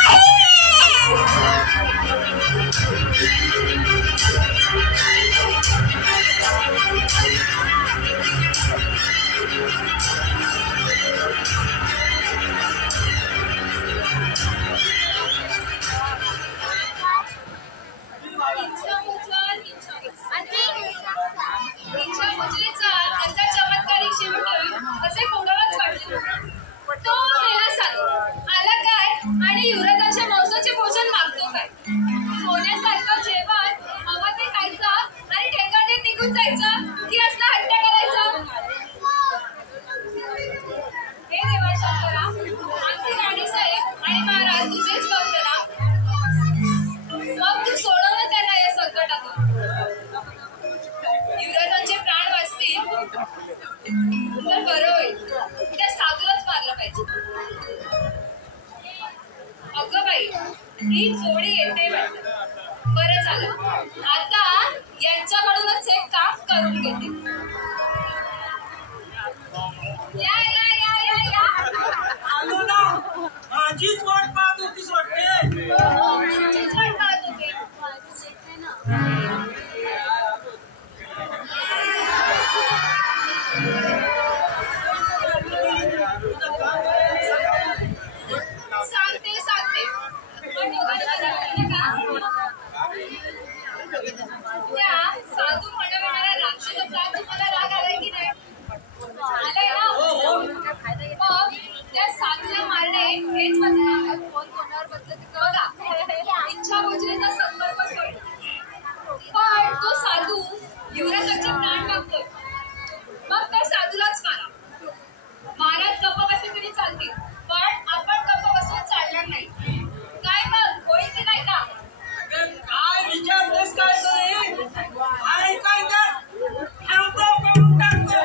भोजनाचा असा चमत्कारिक शेवट होईल असे कोणालाच वाटले नव्हते. तो मेला साधू आला काय आणि युवराजांच्या मांसाचे भोजन मागतो काय? सोन्यासारखं जेवण हवं ते खायचं आणि ठेकाणे निघून जायचं की असला हट्ट करायचा? हे देवा शंकरा, आमचे राणीसाहेब आणि महाराज तुझेच भक्त ना, मग तू सोडवलं त्यांना या संकटातून. युवराजांचे प्राण वाचतील तर बरं होईल. त्या साधूलाच मारलं पाहिजे. अगं बाई, ही जोडी येते वाटतं. बरं झालं. आता यांच्याकडूनच एक काम करून घेते. या या या या या. आलो ना. माझीच वाट पाहत होतीस वाटते. तुमचीच वाट पाहत होते. सांगते पण दोघांना जमलं का? त्या साधू म्हणणाऱ्या राक्षसाचा तुम्हाला राग आलाय की नाही? आलाय ना? मग त्या साधूला मारणे हेच माझं कोण कोणावर बदलत बघा. इच्छा भोजनेचा संकल्प सोड. पण तो साधू युवराजाचे प्राण मागतोय. मग त्या साधूलाच मारा. महाराज गप्प बसले तरी चालतील, पण आपण गप्प बसून चालणार नाही. काय मग होईल की नाही का? काय विचारतेस काय तरी? काय काय कर ठेवतो करून टाकतो.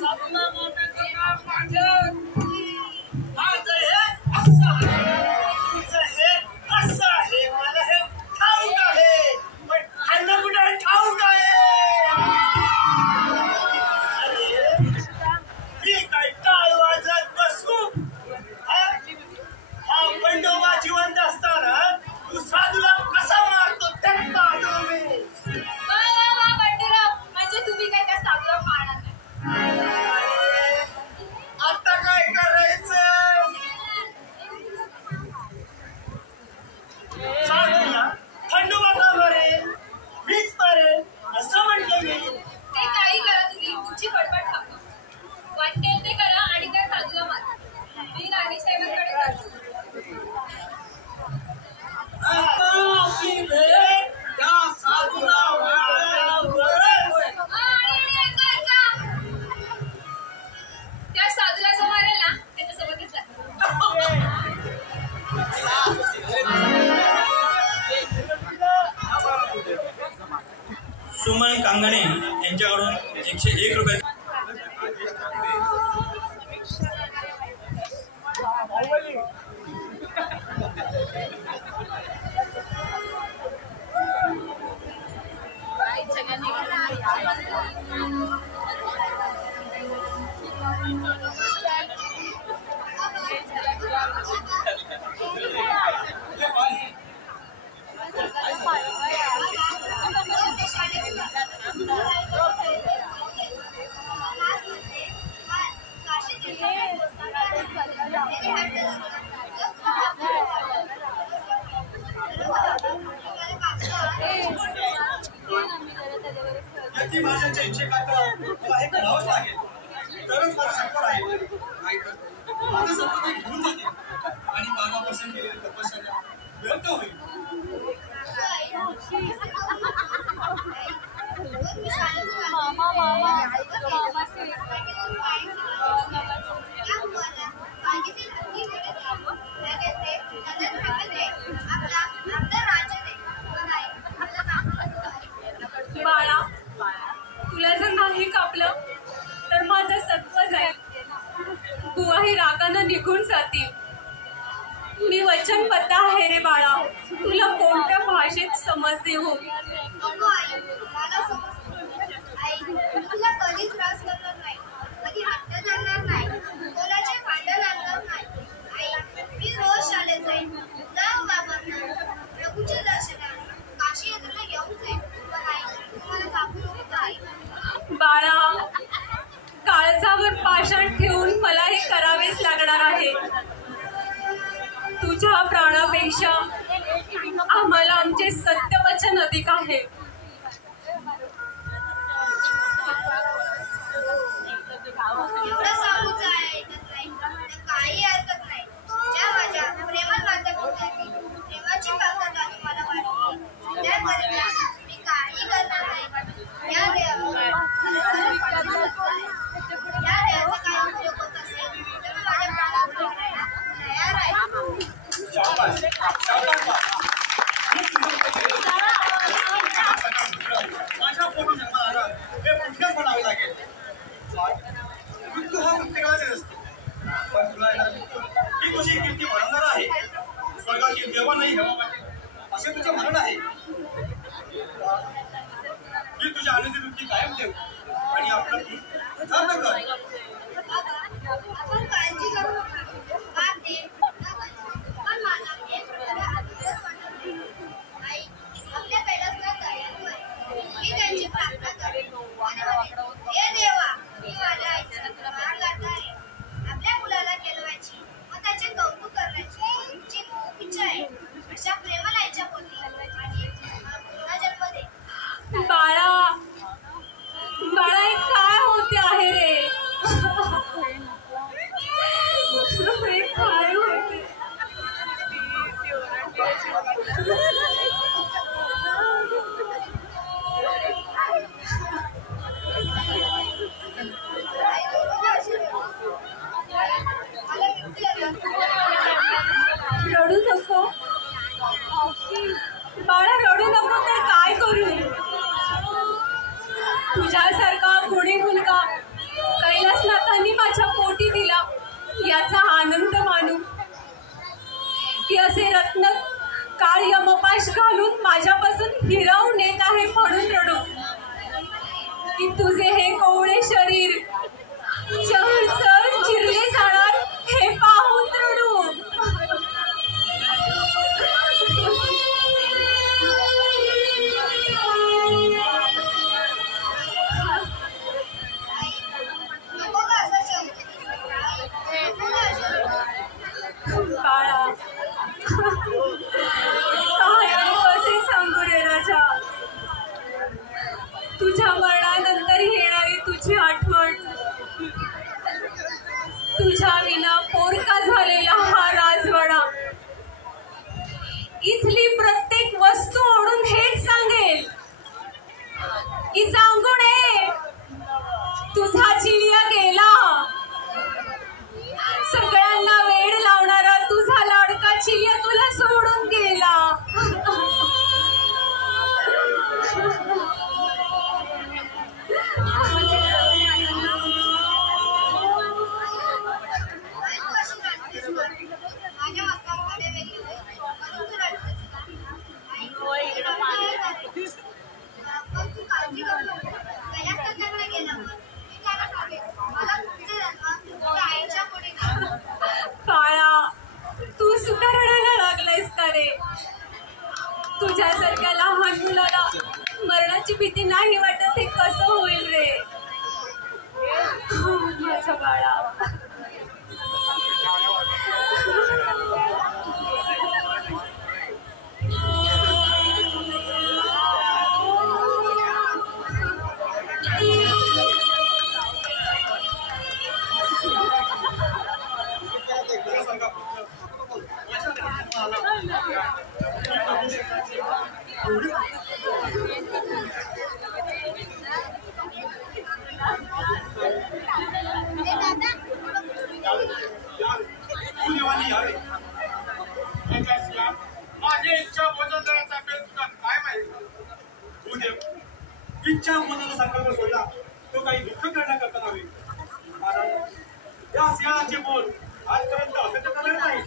साधूला मारण्याचं काम माझं. माझं हे असं आहे, तुझं हे असं आहे. मला हे ठाऊक आहे, पण ह्यांना कुठे ठाऊक आहे? अरे मी काय टाळ वाजत बसू? हा बंडोबा जिवंत असताना तू साधूला कसा मारतो ते पाहतो मी. वा वा वा बंडूराव, म्हणजे तुम्ही काय त्या साधूला मारणार नाही? आता काय करायचं? साधूला खंडोबा का मारेल? मीच मारेल असं म्हटलं मी. ते काही करा तुम्ही, तुमची बडबड थांबवा. वाटेल ते करा आणि त्या साधूला मारा. मी नागेशसाहेबांकडे जातो. आता आपली भेट त्या साधूला मारल्यावर आणि ऐका. त्या साधूला जो मारेल ना त्याच्यासोबतच जा. सुमन कांगणे यांच्याकडून 101 रुपये. व्यक्ती भाषांच्या इच्छेकरता मला हे करावंच लागेल, तरच मला सफळ आहे. नाहीतर माझं सफळ घेऊन जाते आणि मागापासून केलेली तपश्चर्या व्यर्थ होईल. बाळा, तुला जर नाही कापलं तर माझं सत्व जाईल. बुवाही रागानं निघून जातील. मी वचनबद्ध आहे रे बाळा. तुला कोणत्या भाषेत समजते हो? तुला कधी त्रास करणार नाही, कधी हट्ट करणार नाही, कोणाचे भांडण आणणार नाही. आई, मी रोज शाळेत जाईन, जाऊ बाबांना प्रभूच्या दर्शनाला, काशी यात्रेला घेऊन जाईन. पण आई, तुम्हाला कापू नको आई. बाळा, काळजावर पाषाण ठेवून मला हे करावेच लागणार आहे. तुझ्या प्राणापेक्षा आम्हाला आमचे सत्यवचन अधिक आहे. एवढं सांगूच आहे काही हरकत नाही. ज्या माझ्या प्रेमळ मातापित्यांनी प्रेमाची ताकद आहे मला वाटते, त्याकरिता मी काही करणार नाही. या देवाचा काही उपयोग होत असेल तर मी माझ्या प्राणात करायला तयार आहे. शाबास, शाबास. माझ्या पोटी जन्म आला हे पुढच्याच म्हणावे लागेल. मृत्यू हा प्रत्येकाचे नसतो, पण तुला येणार मृत्यू ही तुझी कीर्ती वाढवणार आहे. स्वर्गातील देवांनाही हेवा वाटेल असे तुझे म्हणणं आहे. मी तुझ्या आनंदी वृत्ती कायम ठेव आणि आपलं तू यथार्थ कर. आपण काळजी करू नका. पण मला एक प्रकारे आनंदच वाटत नाही. आई आपल्या कैलासनाथ दयाळू आहे. मी त्यांची प्रार्थना करेन आणि म्हणेन, हे देवा, मी माझ्या आईचा आभार मानत आहे. आपल्या मुलाला केलवायची व त्याचे कौतुक करण्याची तुमची खूप इच्छा आहे. अशा प्रेमळ आईच्या पोटी माझी पुन्हा जन्म दे. बाळा बाळा हे काय होते आहे रे? हे काय होते? रडू नको बाळा, रडू नको तर काय करू? तुझ्यासारखा गुणी मुलगा कैलासनाथांनी माझ्या पोटी दिला याचा आनंद मानू की असे रत्न काळ यमपाश घालून माझ्यापासून हिरावून येत आहे म्हणून रडू? की तुझे हे कोवळे शरीर चहरचर चिरले जाणार हे पाहून रडू? बाळा काय आणि कसे सांगू रे राजा? तुझ्या मरणानंतर येणारी तुझी आठवण, तुझ्या विना पोरका झालेला हा राजवाडा, इथली प्रत्येक वस्तू ओढून हेच सांगेल की चांगुणे तुझा चिलिया गेला. सगळ्यांना वेड लावणारा तुझा लाडका चिलिया तुला सोडून गेला. बाळा तू सुद्धा रडायला लागलायस का रे? तुझ्यासारख्या लहान मुलाला मरणाची भीती नाही वाटत हे कसं होईल रे? माझा बाळा माझी इच्छा वजनदाराचा बेल तुला काय माहिती? इच्छा मनाला संकल्प सोडला तो काही दुःख करण्याकरता नव्हे. कारण या सिंहाचे बोल आजपर्यंत अभ्यंतर झालेले नाही.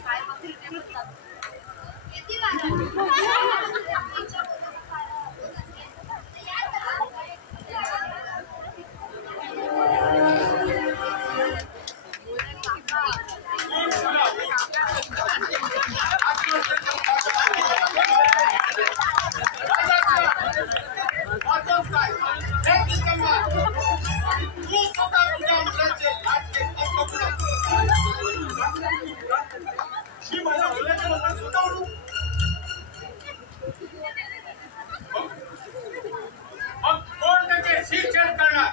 मी माझ्या मुलाच्या मनात स्वतःवरून मग कोण त्याचे शिक्षण करणार?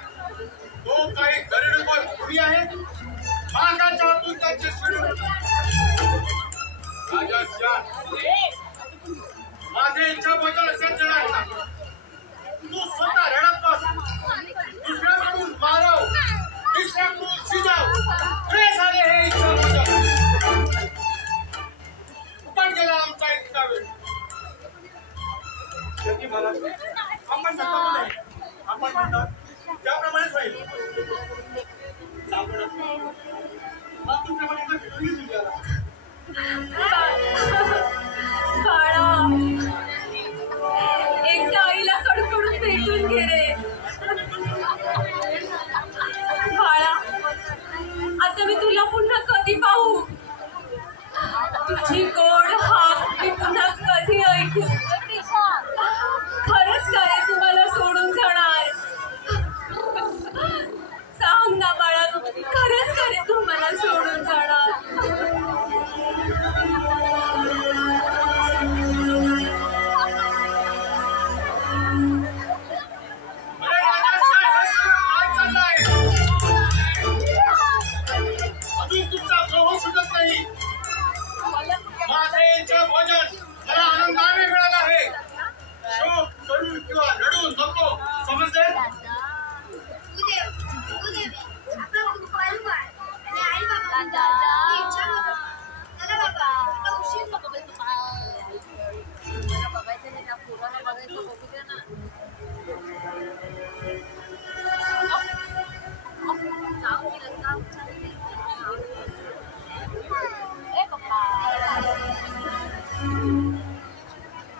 तो काही दरिद्र मुली आहे? मागाच्या हातून त्याचे राजा माझे इच्छा बदल असेल जणांना तू स्वतः रडत बस. दुसऱ्याकडून मारव, तिसऱ्याकडून शिजाव, हे झाले हे इच्छा बदल. पण गेला आमचा इतका वेळ. आपण सांगतो नाही, आपण म्हणतात त्याप्रमाणेच होईल. बाळा तुझी गोड हाक मी पुन्हा कधी ऐकू? खरंच काय तुम्हाला सोडून जाणार? सांग ना बाळा, खरंच काय तुम्हाला सोडून जाणार? अजून तुमचा ग्रह सुटत नाही. माझे भोजन मला आनंदाने मिळत आहे. शोक करून किंवा रडून नको, समजले?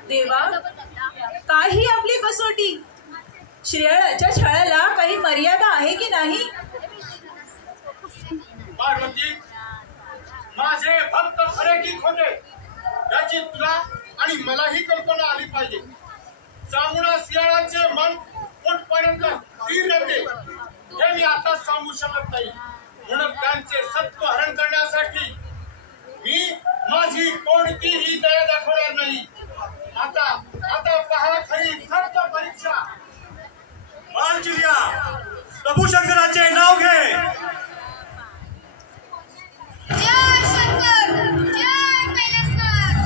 देवा, काही आपली कसोटी. श्रेयाच्या छळाला काही मर्यादा आहे की नाही? पार्वती, माझे भक्त खरे की खोटे याची तुला आणि मलाही कल्पना आली पाहिजे. चामुंडा सिंहाचे मन पोटपर्यंत स्थिर राहते हे मी आता सांगू शकत नाही. म्हणून त्यांचे सत्व हरण करण्यासाठी मी माझी कोणतीही दया दाखवणार नाही. आता पहा खरी सत्य परीक्षा. मालचिर्या, प्रभू शंकराचे नाव घे. जय शंकर, जय कैलासनाथ.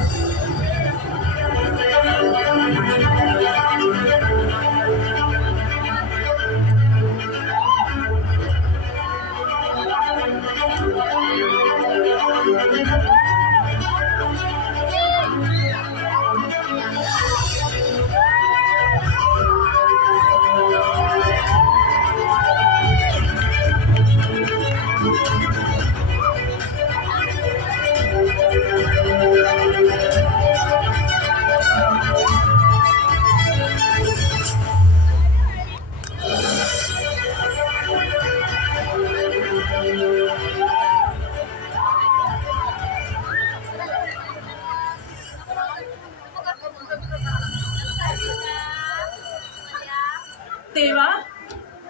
देवा,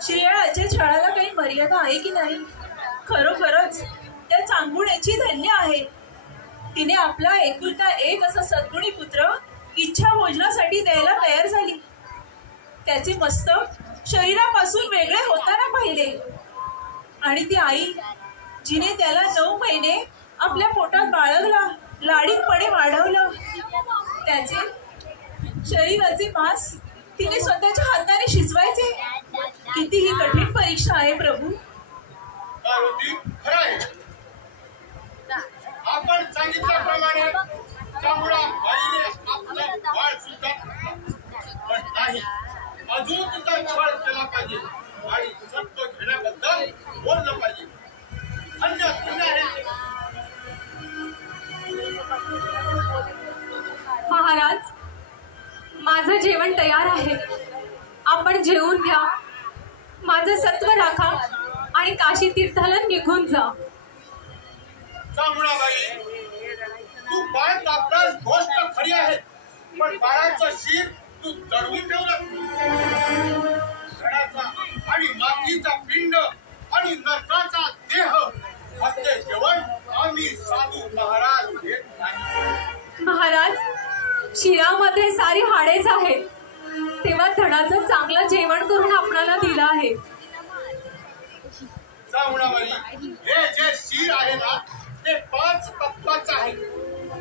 श्रेयाच्या छळाला काही मर्यादा आहे की नाही? खरोखरच त्या चांगुण्याची धन्य आहे. तिने आपला एकुलता एक असा सद्गुणी पुत्र इच्छा भोजनासाठी द्यायला तयार झाली. त्याचे मस्तक शरीरापासून वेगळे होताना पाहिले. आणि ती आई जिने त्याला 9 महिने आपल्या पोटात बाळगला, लाडीतपणे वाढवलं, त्याचे शरीराचे मांस तिने स्वतःच्या हाताने शिजवायचे. किती ही कठीण परीक्षा आहे प्रभू. पार्वती, खरं आहे. आपण सांगितल्याप्रमाणे चामुंडा बाईने आपलं बाळ सुद्धा, पण नाही, अजून तुझा छळ केला पाहिजे आणि सत्व घेण्याबद्दल बोललं पाहिजे. अन्य महाराज, माझं जेवण तयार आहे. आपण जेवून घ्या, माझं सत्व राखा आणि काशी तीर्थाला निघून जा. चामुंडाबाई, तू बाळ कापतास गोष्ट खरी आहे, पण बाळाचं शीर तू दडवून ठेवलं. घडाचा आणि मातीचा पिंड आणि नरकाचा देह असले जेवण आम्ही साधू महाराज घेत नाही. महाराज, शिरामध्ये सारी हाडेच आहेत, तेव्हा धडाचं चांगलं जेवण करून आपणाला दिलं आहे. चामुंडाबाई, हे जे शीर आहे ना, ते 5 तत्वाचं आहे.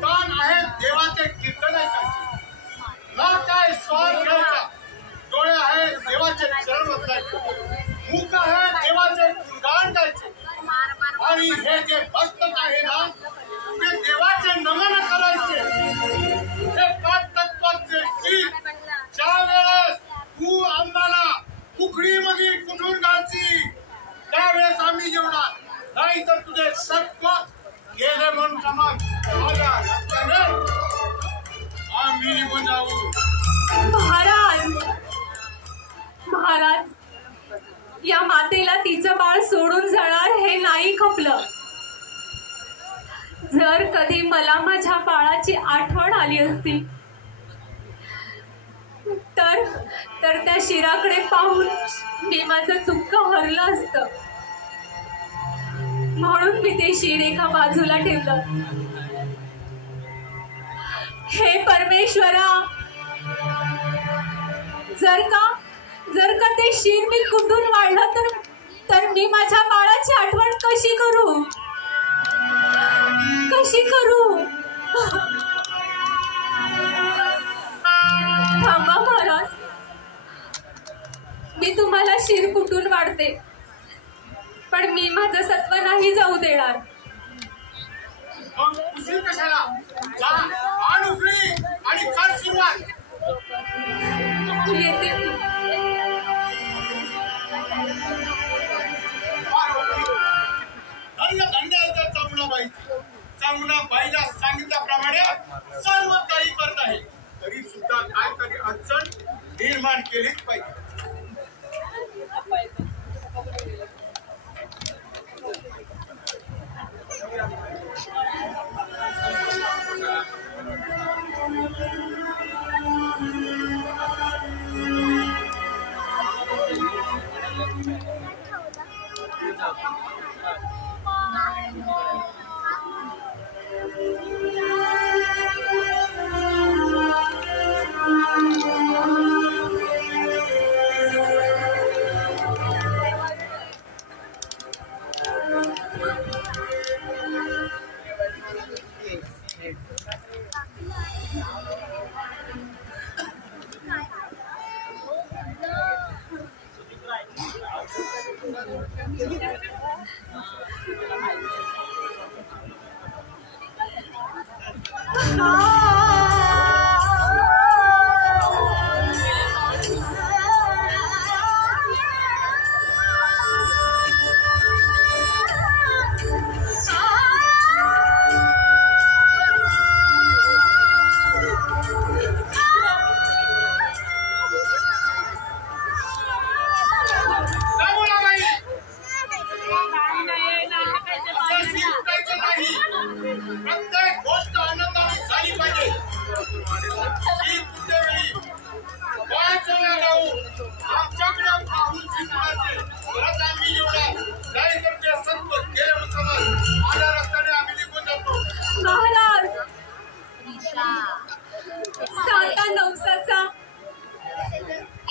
कान आहे देवाचे कीर्तन ऐकायचे, नाक आहे स्वाद घ्यायचा, डोळे आहे देवाचे चरण बदलायचे, मुख आहे देवाचे गुणगान गायचे, आणि हे जे मस्तक आहे ना, ते देवाचे नमन करायचे. हे 5 तत्वाचे शीर ज्या वेळेस तू आम्हाला उकळीमध्ये कुठून घालची त्यावेळेस आम्ही जेवणार, नाही तर तुझे सत्व गेले म्हणून समज. माझ्या रस्त्याने आम्ही निघून जाऊ. महाराज, या मातेला तिचं बाळ सोडून जाणार हे नाही खपलं. जर कधी मला माझ्या बाळाची आठवण आली असती तर त्या शिराकडे पाहून मी माझं दुःख हरलं असतं. म्हणून मी ते शिर एका बाजूला ठेवलं. हे परमेश्वरा, जर का ते शिर मी कुठून वाढलं तर मी माझ्या बाळाची आठवण कशी करू? थांबा महाराज, मी तुम्हाला शिर कुठून वाढते, पण मी माझं सत्व नाही जाऊ देणार. मग उशीर कशाला? जा आण उकळी आणि कर सुरुवात. येते. धन्य चामुंडाबाईला सांगितल्याप्रमाणे सर्व काही करत आहे, तरी सुद्धा काहीतरी अडचण निर्माण केलीच पाहिजे.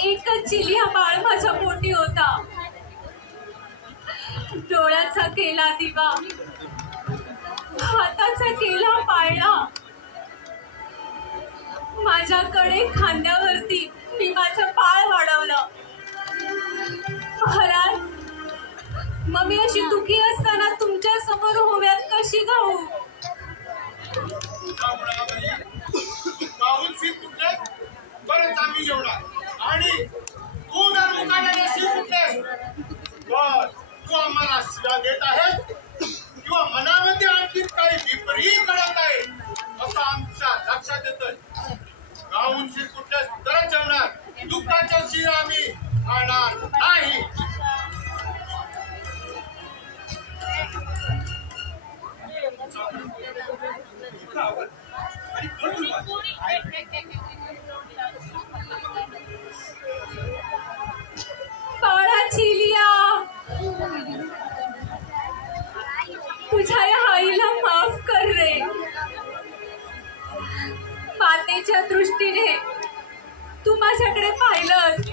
एकच चिलिया बाळ माझ्या पोटी होता. डोळ्याचा केला दिवा, हाताचा केला पाळणा. माझ्याकडे खांद्यावरती मी माझं बाळ वाढवलं. महाराज, मग मी अशी दुखी असताना तुमच्या समोर होव्यात कशी गाऊ? परत आम्ही जेवणार आणि तू जर मुकाट्याने शिकतेस तर तू आम्हाला शिक्षा देत आहे किंवा मनामध्ये आणखी काही विपरीत घडत आहे असं आमच्या लक्षात येतंय. गाऊन शिर कुठल्यास तरच जेवणार, दुःखाच्या शिर आम्ही खाणार नाही. बाळा चिलिया, तुझ्या या आईला माफ कर रे. मातेच्या दृष्टीने तू माझ्याकडे पाहिलंस.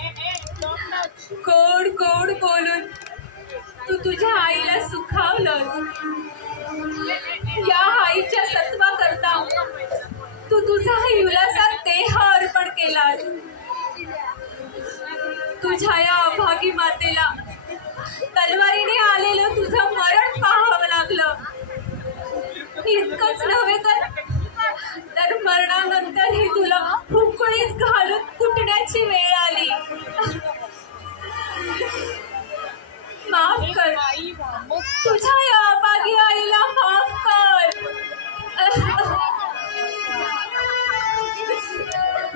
गोड गोड बोलून तू तुझ्या आईला सुखावलंस. या आईच्या सत्वा करता तू तुझा हिवलासा देह अर्पण केलास. तुझ्या या अभागी मातेला तलवारीने आलेलं तुझं मरण पाहावं लागलं. इतकंच नव्हे तर मरणानंतरही तुला हुकळीत घालून कुटण्याची वेळ आली. माफ कर, तुझ्या या अभागी आईला माफ कर.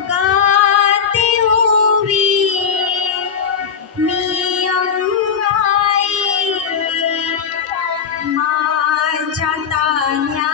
गाते उभी मी अंगाई माझ्या तान्या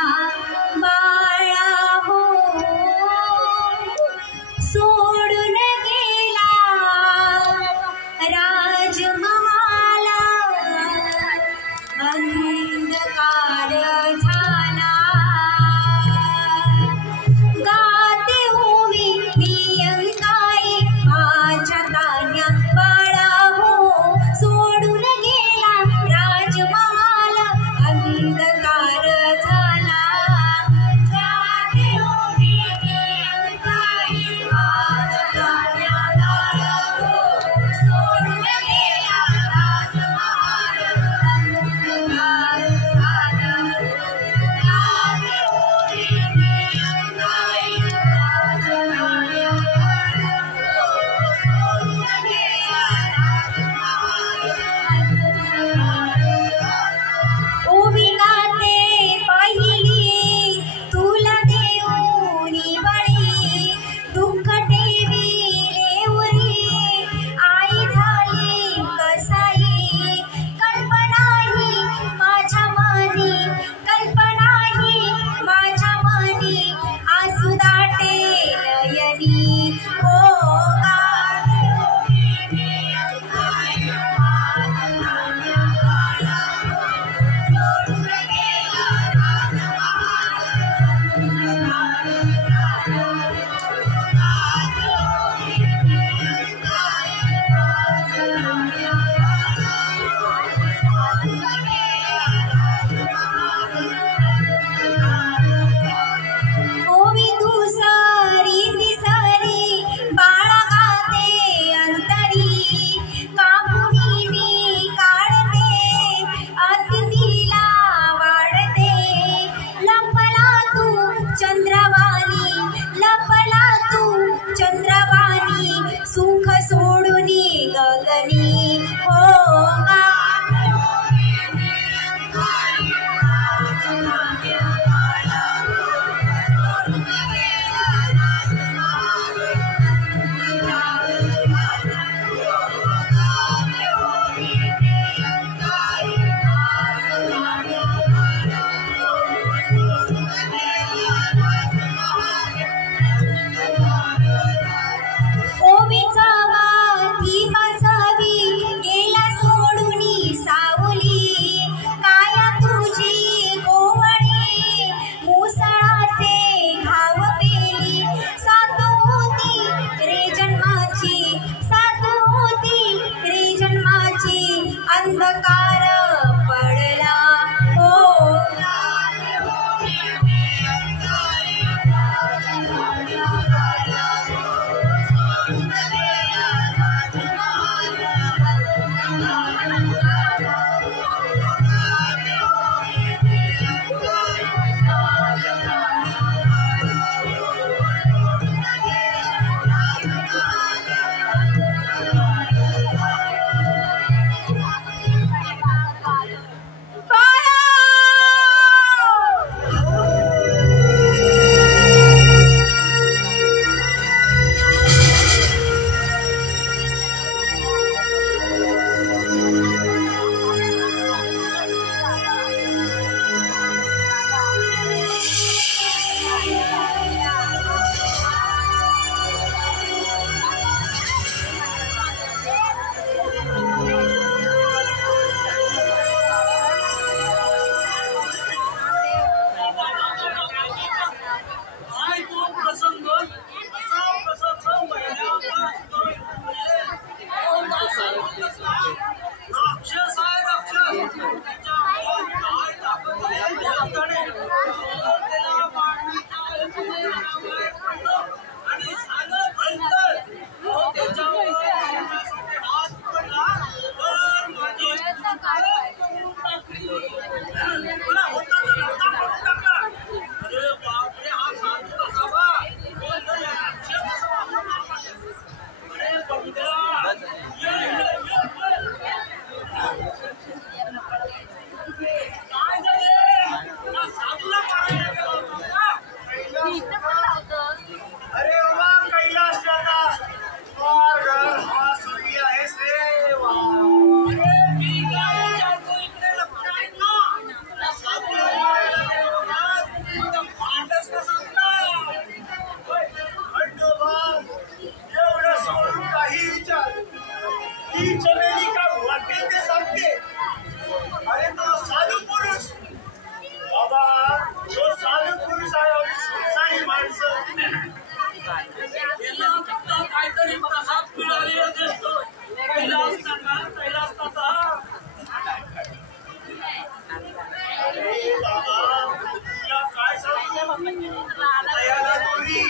पायाला दोरी,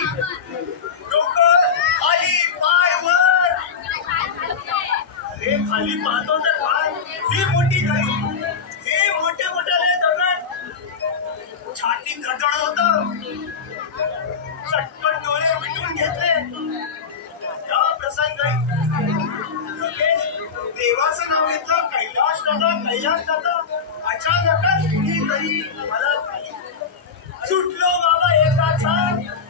डोकं खाली, पाय वर. अरे खाली पाहतो तर पाय ही मोठी गाई, हे मोठे मोठे दगड, छाती खडखड होत, चटपट डोळे मिटून घेतले. या प्रसंगी देवाचं नाव घेतलं, कैलास दादा, कैलास दादा. अचानकच कुणीतरी मला सुटलो बाबा एकाचा,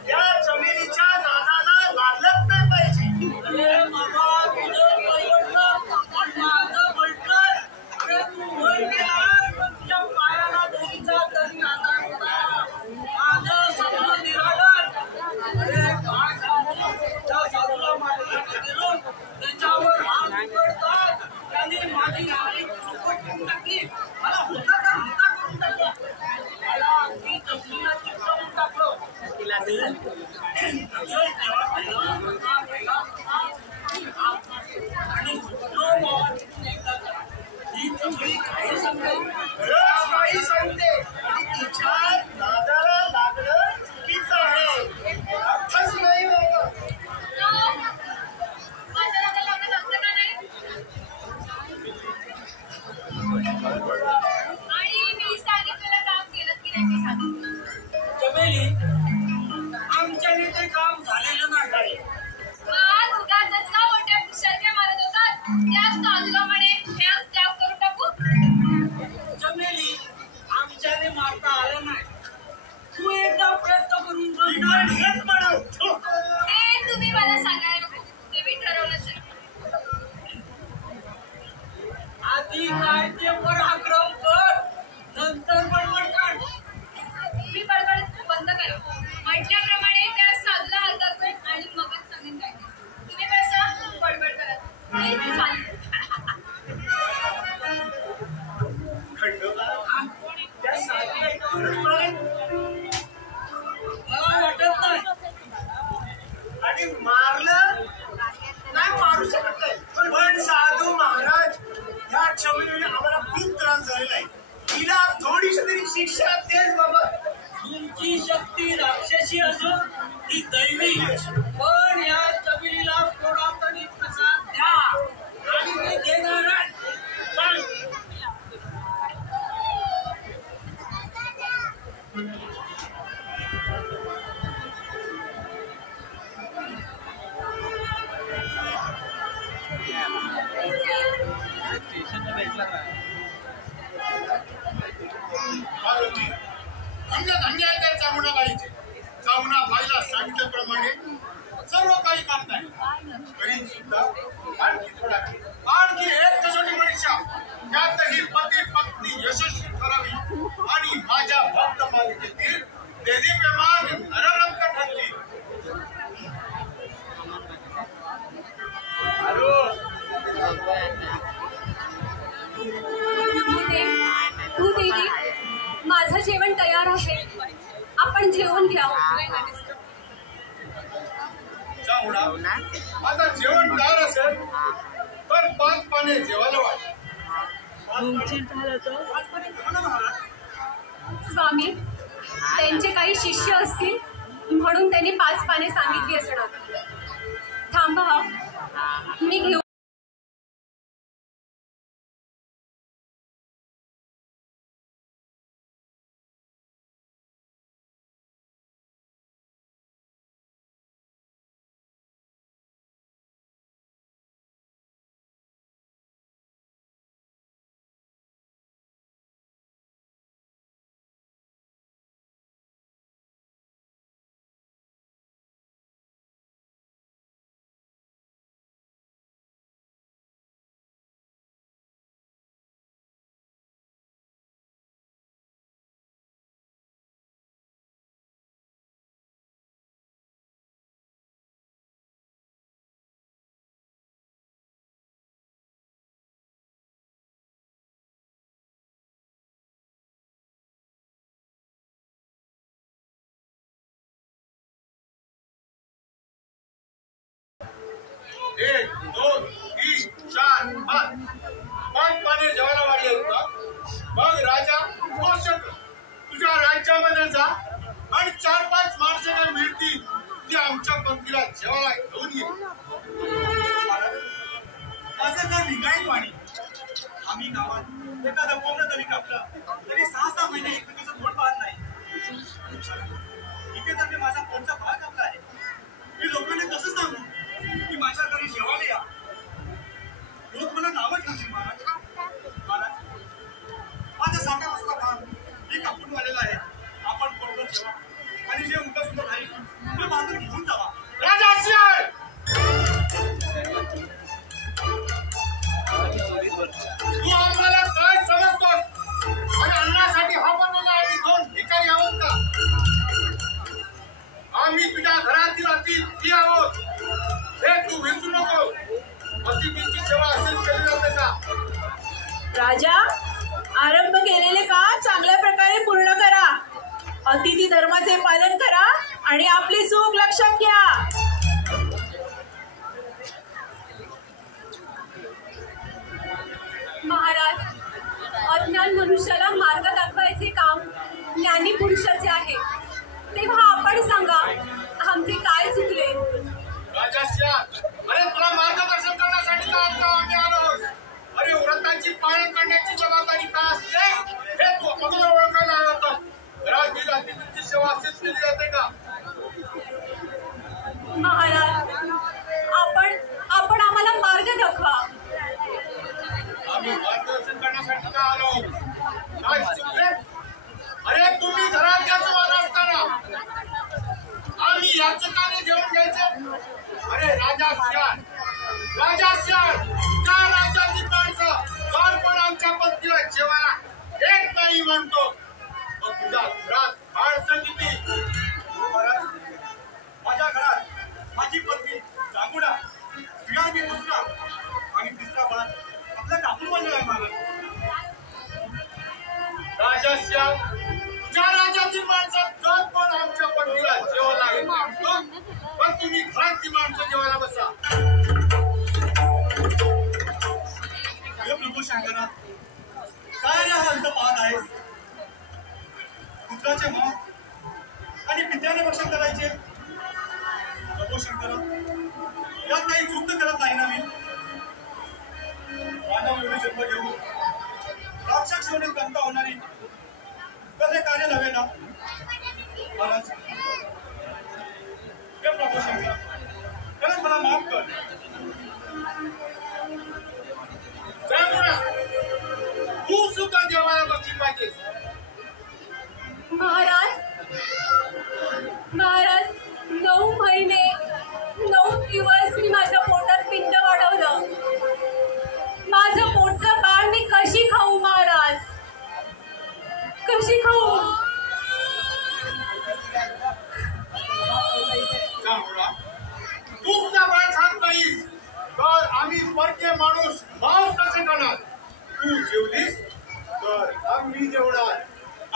त्या चमेलीच्या नादाला लागलंच नाही पाहिजे. अरे बाबा तुझं परवडलं पण माझं पलटलं. अरे तू वर गेलास पण तुझ्या पायाला दोरीचा तरी आधार होता. माझं सगळं निराळं. अरे काय सांगू, त्या साधूला मारण्यासाठी गेलो, त्याच्यावर हात उघडतात, त्याने माझी नाळी फुटून टाकली. मला होता का होता करून टाकला. मला अगदी जमिनीला चिपटवून टाकलं. आणि सुटलो बाबा तिथून एकदाचा. ही चमडी काही सांगते, खरंच काही सांगते, आणि तिच्या नादाला लागलं चुकीचं आहे. अर्थच नाही बाबा. माझ्या नादाला लागत असतं का नाही? आणि मी सांगितलेलं काम केलं की नाही ते सांगितलं. चमेली आमच्याने ते काम झालेलं नाही. आज उगाचच का मोठ्या पुरुषांच्या मारत होतात? त्याच साधूला म्हणे त्याच त्याग करून टाकू. चमेली आमच्याने मारता आलं नाही. तू एकदा प्रयत्न करून बघ ना. हेच म्हणत. ते तुम्ही मला सांगायला नको, ते मी ठरवलंच आहे. आधी काय ते पराक्रम कर, नंतर बडबड काढ. मी बडबड बंद करा. म्हटल्याप्रमाणे त्या साधूला हात दाखवेन आणि मगच सांगेन काय ते. तुम्ही बसा बडबड करत. मी चालले. खंडोबा, त्या साधूला एवढंच मारेल मला वाटत नाही. आणि मारलं नाही, मारू शकत नाही. पण साधू महाराज, या चमेलीने आम्हाला खूप त्रास झालेला आहे. तिला थोडीशी तरी शिक्षा देस बाबा. तुमची शक्ती राक्षसी असून ती दैवी, पण या चमेलीला थोडा तरी प्रसाद द्या आणि मी देणार आहे. सांग. धन्य धन्य आहे त्या चामुंडा बाईचे. चामुंडा बाईला सांगितल्याप्रमाणे सर्व काही करताय. तरी सुद्धा आणखी एक कसोटी परीक्षा, त्यातही पती पत्नी यशस्वी ठरावी आणि माझ्या भक्त मालिकेतील देदीप्यमान नररंग ठरली. तू देवी, माझं जेवण तयार आहे, आपण जेवून घ्या. चामुंडा, आता जेवण तयार असेल तर 5 पाने जेवायला वाट. स्वामी, त्यांचे काही शिष्य असतील म्हणून त्यांनी 5 पाने सांगितली असणार. थांबा, मी घेऊ. एक, दोन, तीन, चार, 5 पाने जेवायला वाढले होता. मग राजा घोषक तुझ्या राज्यामध्ये जा आणि 4-5 माणसं काय मिळतील ती आमच्या पंक्तीला जेवायला घेऊन ये. माझं घर लिंगायत वाणी. आम्ही गावात एखादं कोंबडं तरी कापलं तरी 6-6 महिने एकमेकाचं तोंड पाहत नाही. इथे तर मी माझा पोटचा भाग कापला आहे. मी लोकांना कसं सांगू की माझ्या घरी जेवायला या. लोक मला नावं ठेवतील. महाराज माझा 7 वाजता भाग मी कापून आलेला आहे. आपण पोटभर जेवा आणि जे उंट सुद्धा राहील ते बांधून घेऊन जावा. राजा तू आम्हाला काय समजतोस? आणि अन्नासाठी हा बनवला आणि 2 भिकारी आहोत का? आम्ही तुझ्या घरातील अतिथी आहोत हे तू विसरू नको. अतिथीची सेवा असेल केली जाते का? राजा, आरंभ केलेले काम चांगल्या प्रकारे पूर्ण करा. अतिथी धर्माचे पालन करा आणि आपली चूक लक्षात घ्या. महाराज, अज्ञान मनुष्याला मार्ग दाखवायचे काम ज्ञानी पुरुषाचे आहे. तेव्हा आपण सांगा, आमचे काय चुकले? राजाश्या, अरे तुला मार्गदर्शन करण्यासाठी का आता आम्ही आलो? अरे व्रतांची पालन करण्याची जबाबदारी का असते हे तू अगोदर ओळखायला हवं होतं. घरातील अतिथीची सेवा अशीच केली जाते का? महाराज, आपण आम्हाला मार्ग दाखवा. आम्ही मार्गदर्शन करण्यासाठी का आलो? काय चुकले? अरे तुम्ही घरात घ्यायचं वाद असताना आम्ही याचं का नाही जेवण घ्यायचं? अरे राजाश्या, त्या राजाची माणसं काल पण आमच्या पत्नीला जेवायला एक नाही म्हणतो. मग तुझ्या घरात माणसं किती? महाराज, माझ्या घरात माझी पत्नी जांगुडा, श्रीयाजी दुसरा आणि तिसरा बाळ आपल्या कापून बनलेला आहे. महाराज, राजाश्या, तुझ्या राजाची माणसं जर पण आमच्या पत्नीला जेवायला येत म्हणतो, पण तुम्ही घरातली माणसं जेवायला बसा. हे प्रभू शंकरा, काय रे हा अंत पाहत आहेस? पुत्राचे मांस आणि पित्याने भक्षण करायचे. प्रभू शंकरा, यात काही चूक तर करत नाही ना मी? मानव एवढी जन्म घेऊन राक्षस एवढी गंगा होणारी कसे कार्य नव्हे ना? महाराज, हे प्रभू शंकरा, खरंच मला माफ कर. तू सुद्धा जेवायला बसली पाहिजे. महाराज, 9 महिने 9 दिवस मी माझ्या पोटात पिंड वाढवलं. माझं पोटचं बाळ मी कशी खाऊ महाराज? कशी खाऊ? तू तुझ्या बाळ खात नाहीस तर आम्ही परके माणूस मांस कसे खाणार? तू जेवलीस तर आम्ही जेवणार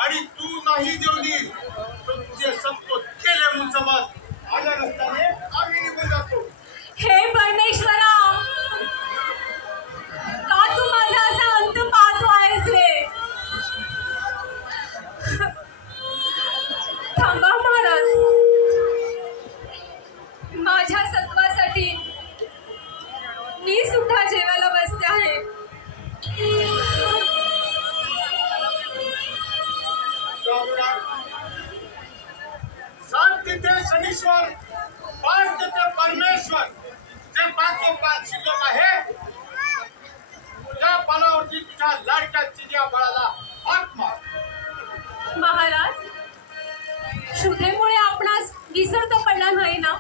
आणि तू नाही जेवलीस तर तुझे सत्व केले म्हणून समज आल्या रस्त्याने आम्ही निघून जातो. हे परमेश्वरा, का तू माझा असा अंत पाहतो आहेस रे? थांबा महाराज, माझ्या सत्वासाठी मी सुद्धा जेवायला बसते आहे. सात तिथे शनीश्वर, 5 तिथे परमेश्वर, जे 5 शिल्लक आहे त्या पानावरती तुझ्या लाडक्या चिडिया बाळाला हात मार. महाराज, शुद्धेमुळे आपणास विसर तर पडला नाही ना?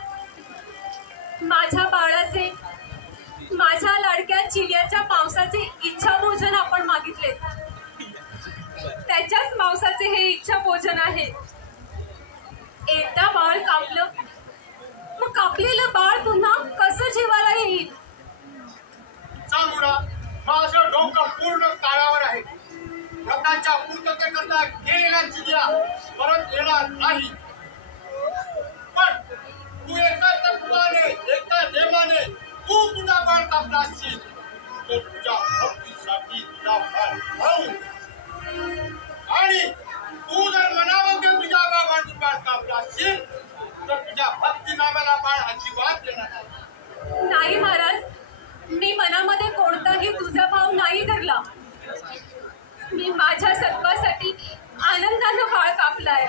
माझ्या बाळाचे, माझ्या लाडक्या चिडियाच्या मांसाचे इच्छा भोजन आपण मागितले. त्याच्याच मांसाचे हे इच्छा भोजन आहे. एकदा बाळ कापलं, मग कापलेलं बाळ पुन्हा कसं जेवायला येईल? चांगला माझं डोकं पूर्ण काळावर आहे. व्रताच्या पूर्ततेकरता गेलेल्या चिडिया परत येणार नाही. पण तू एका तत्वाने, एका नेमाने तू तुझा बाळ कापला असशील तर तुझ्या भक्तीसाठी तुझा बाळ भाऊ आणि तू जर मनामध्ये तुझ्या बांधून बाळ कापला असशील तर तुझ्या भक्ती नामाला बाळ अजिबात देणार नाही महाराज, मी मनामध्ये कोणताही तुझा भाव नाही धरला. मी माझ्या सत्वासाठी आनंदानं बाळ कापलाय.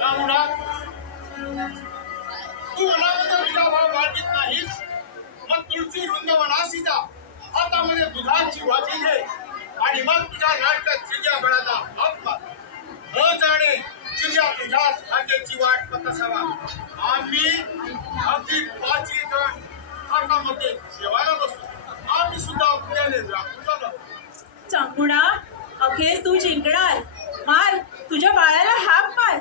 रामुडा, तू मनामध्ये तुझा भाव बाळगीत नाहीस, मग तुळशी वृंदावनाशी जा, हातामध्ये दुधाची वाटी घे आणि मग तुझ्या नाटकात चिरज्या बळाचा हात मार. न जाणे चिरज्या तुझ्याच भाग्याची वाट पत असावा. आम्ही अगदी 5 जण हातामध्ये जेवायला बसतो. आम्ही सुद्धा आपल्याला राखू. चांगुणा, अखेर तू जिंकणार. मार, तुझ्या बाळाला हाक मार.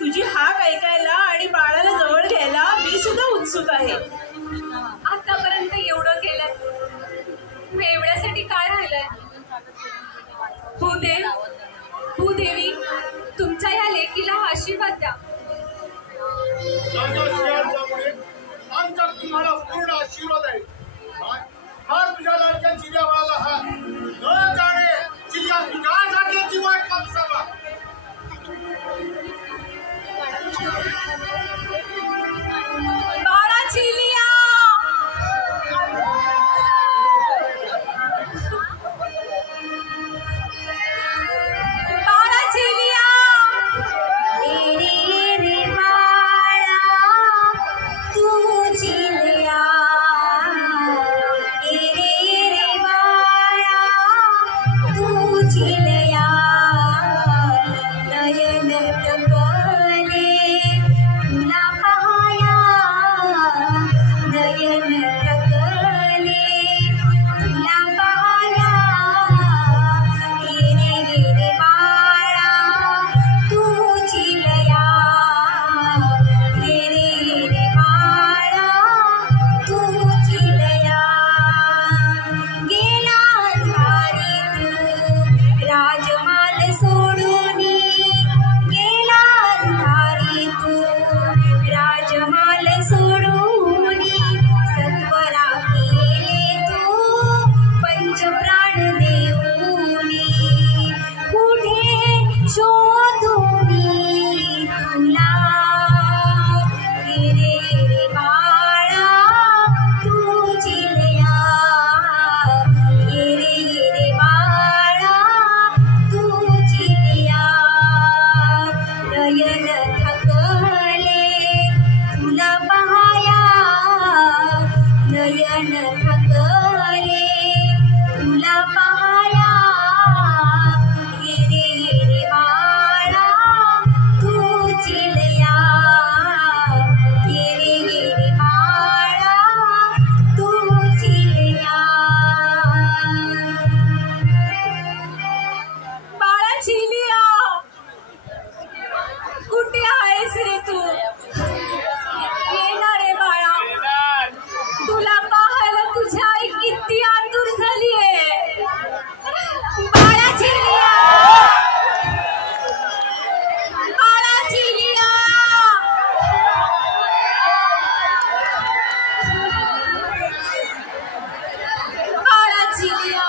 तुझी हाक ऐकायला आणि बाळाला जवळ घ्यायला मी सुद्धा उत्सुक आहे. आतापर्यंत एवढं केलंय, मग एवढ्यासाठी काय राहिलंय? भूदेव, भूदेवी, तुमच्या या लेकीला आशीर्वाद द्या. आमचा तुम्हाला पूर्ण आशीर्वाद आहे. फार तुझ्या लाडक्या चिरज्या बाळाला हात. न जाणे चिरज्या तुझ्या जागेची वाट पाहत असावा. बाळा चिलिया, बाळा चिलिया, रे बाळा तू चिलिया, रे बाळा तू चिलिया, नयन तकले तुला पाया, नयन तकले तुला पाया, रे बाळा तू चिलिया, रे बाळा तू चिलिया, गेला अंधारी तू राजमाल सोडूनी, गेला अंधारी तू राजमाल सोडूनी, सत्वरा केले तू पंचप्राण देऊनी, कुठे शोधूनी तुला, रे बाळा तू चिलिया, रे बाळा तू चिलिया, नयन थकले तुला पाया, नयन थकले तुला पाया, रे बाळा तू चिलिया, रे बाळा तू चिलिया. बाळा चिलिया, कुठे आहेस रे तू? ये ना रे बाळा, तुला पाहायला तुझी आई किती आतुर झालीये. बाळा चिलिया, बाळा चिलिया, बाळा चिलिया.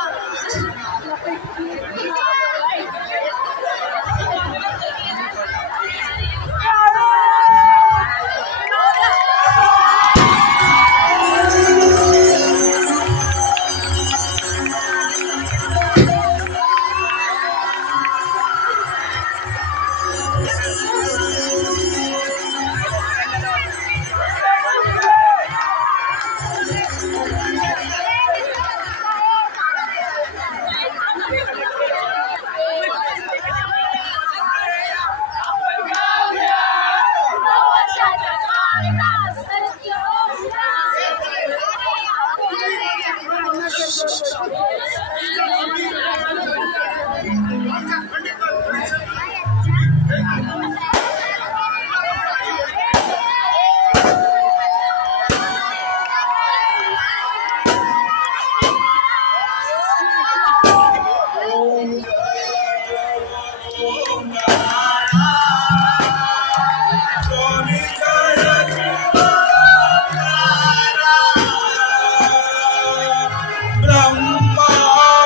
ब्रह्मा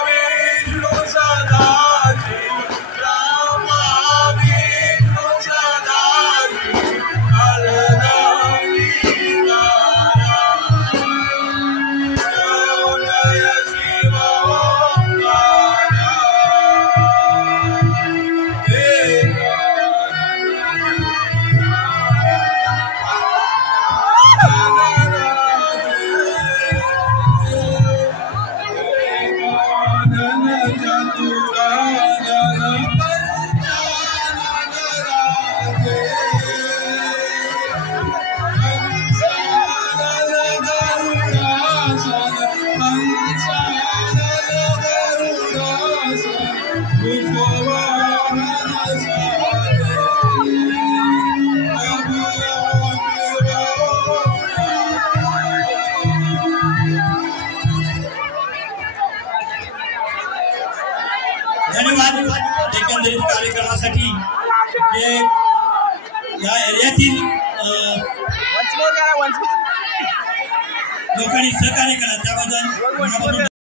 विष्णु सदा शिव रामा हे या एरियातील लोकांनी सहकार्य करा त्याबद्दल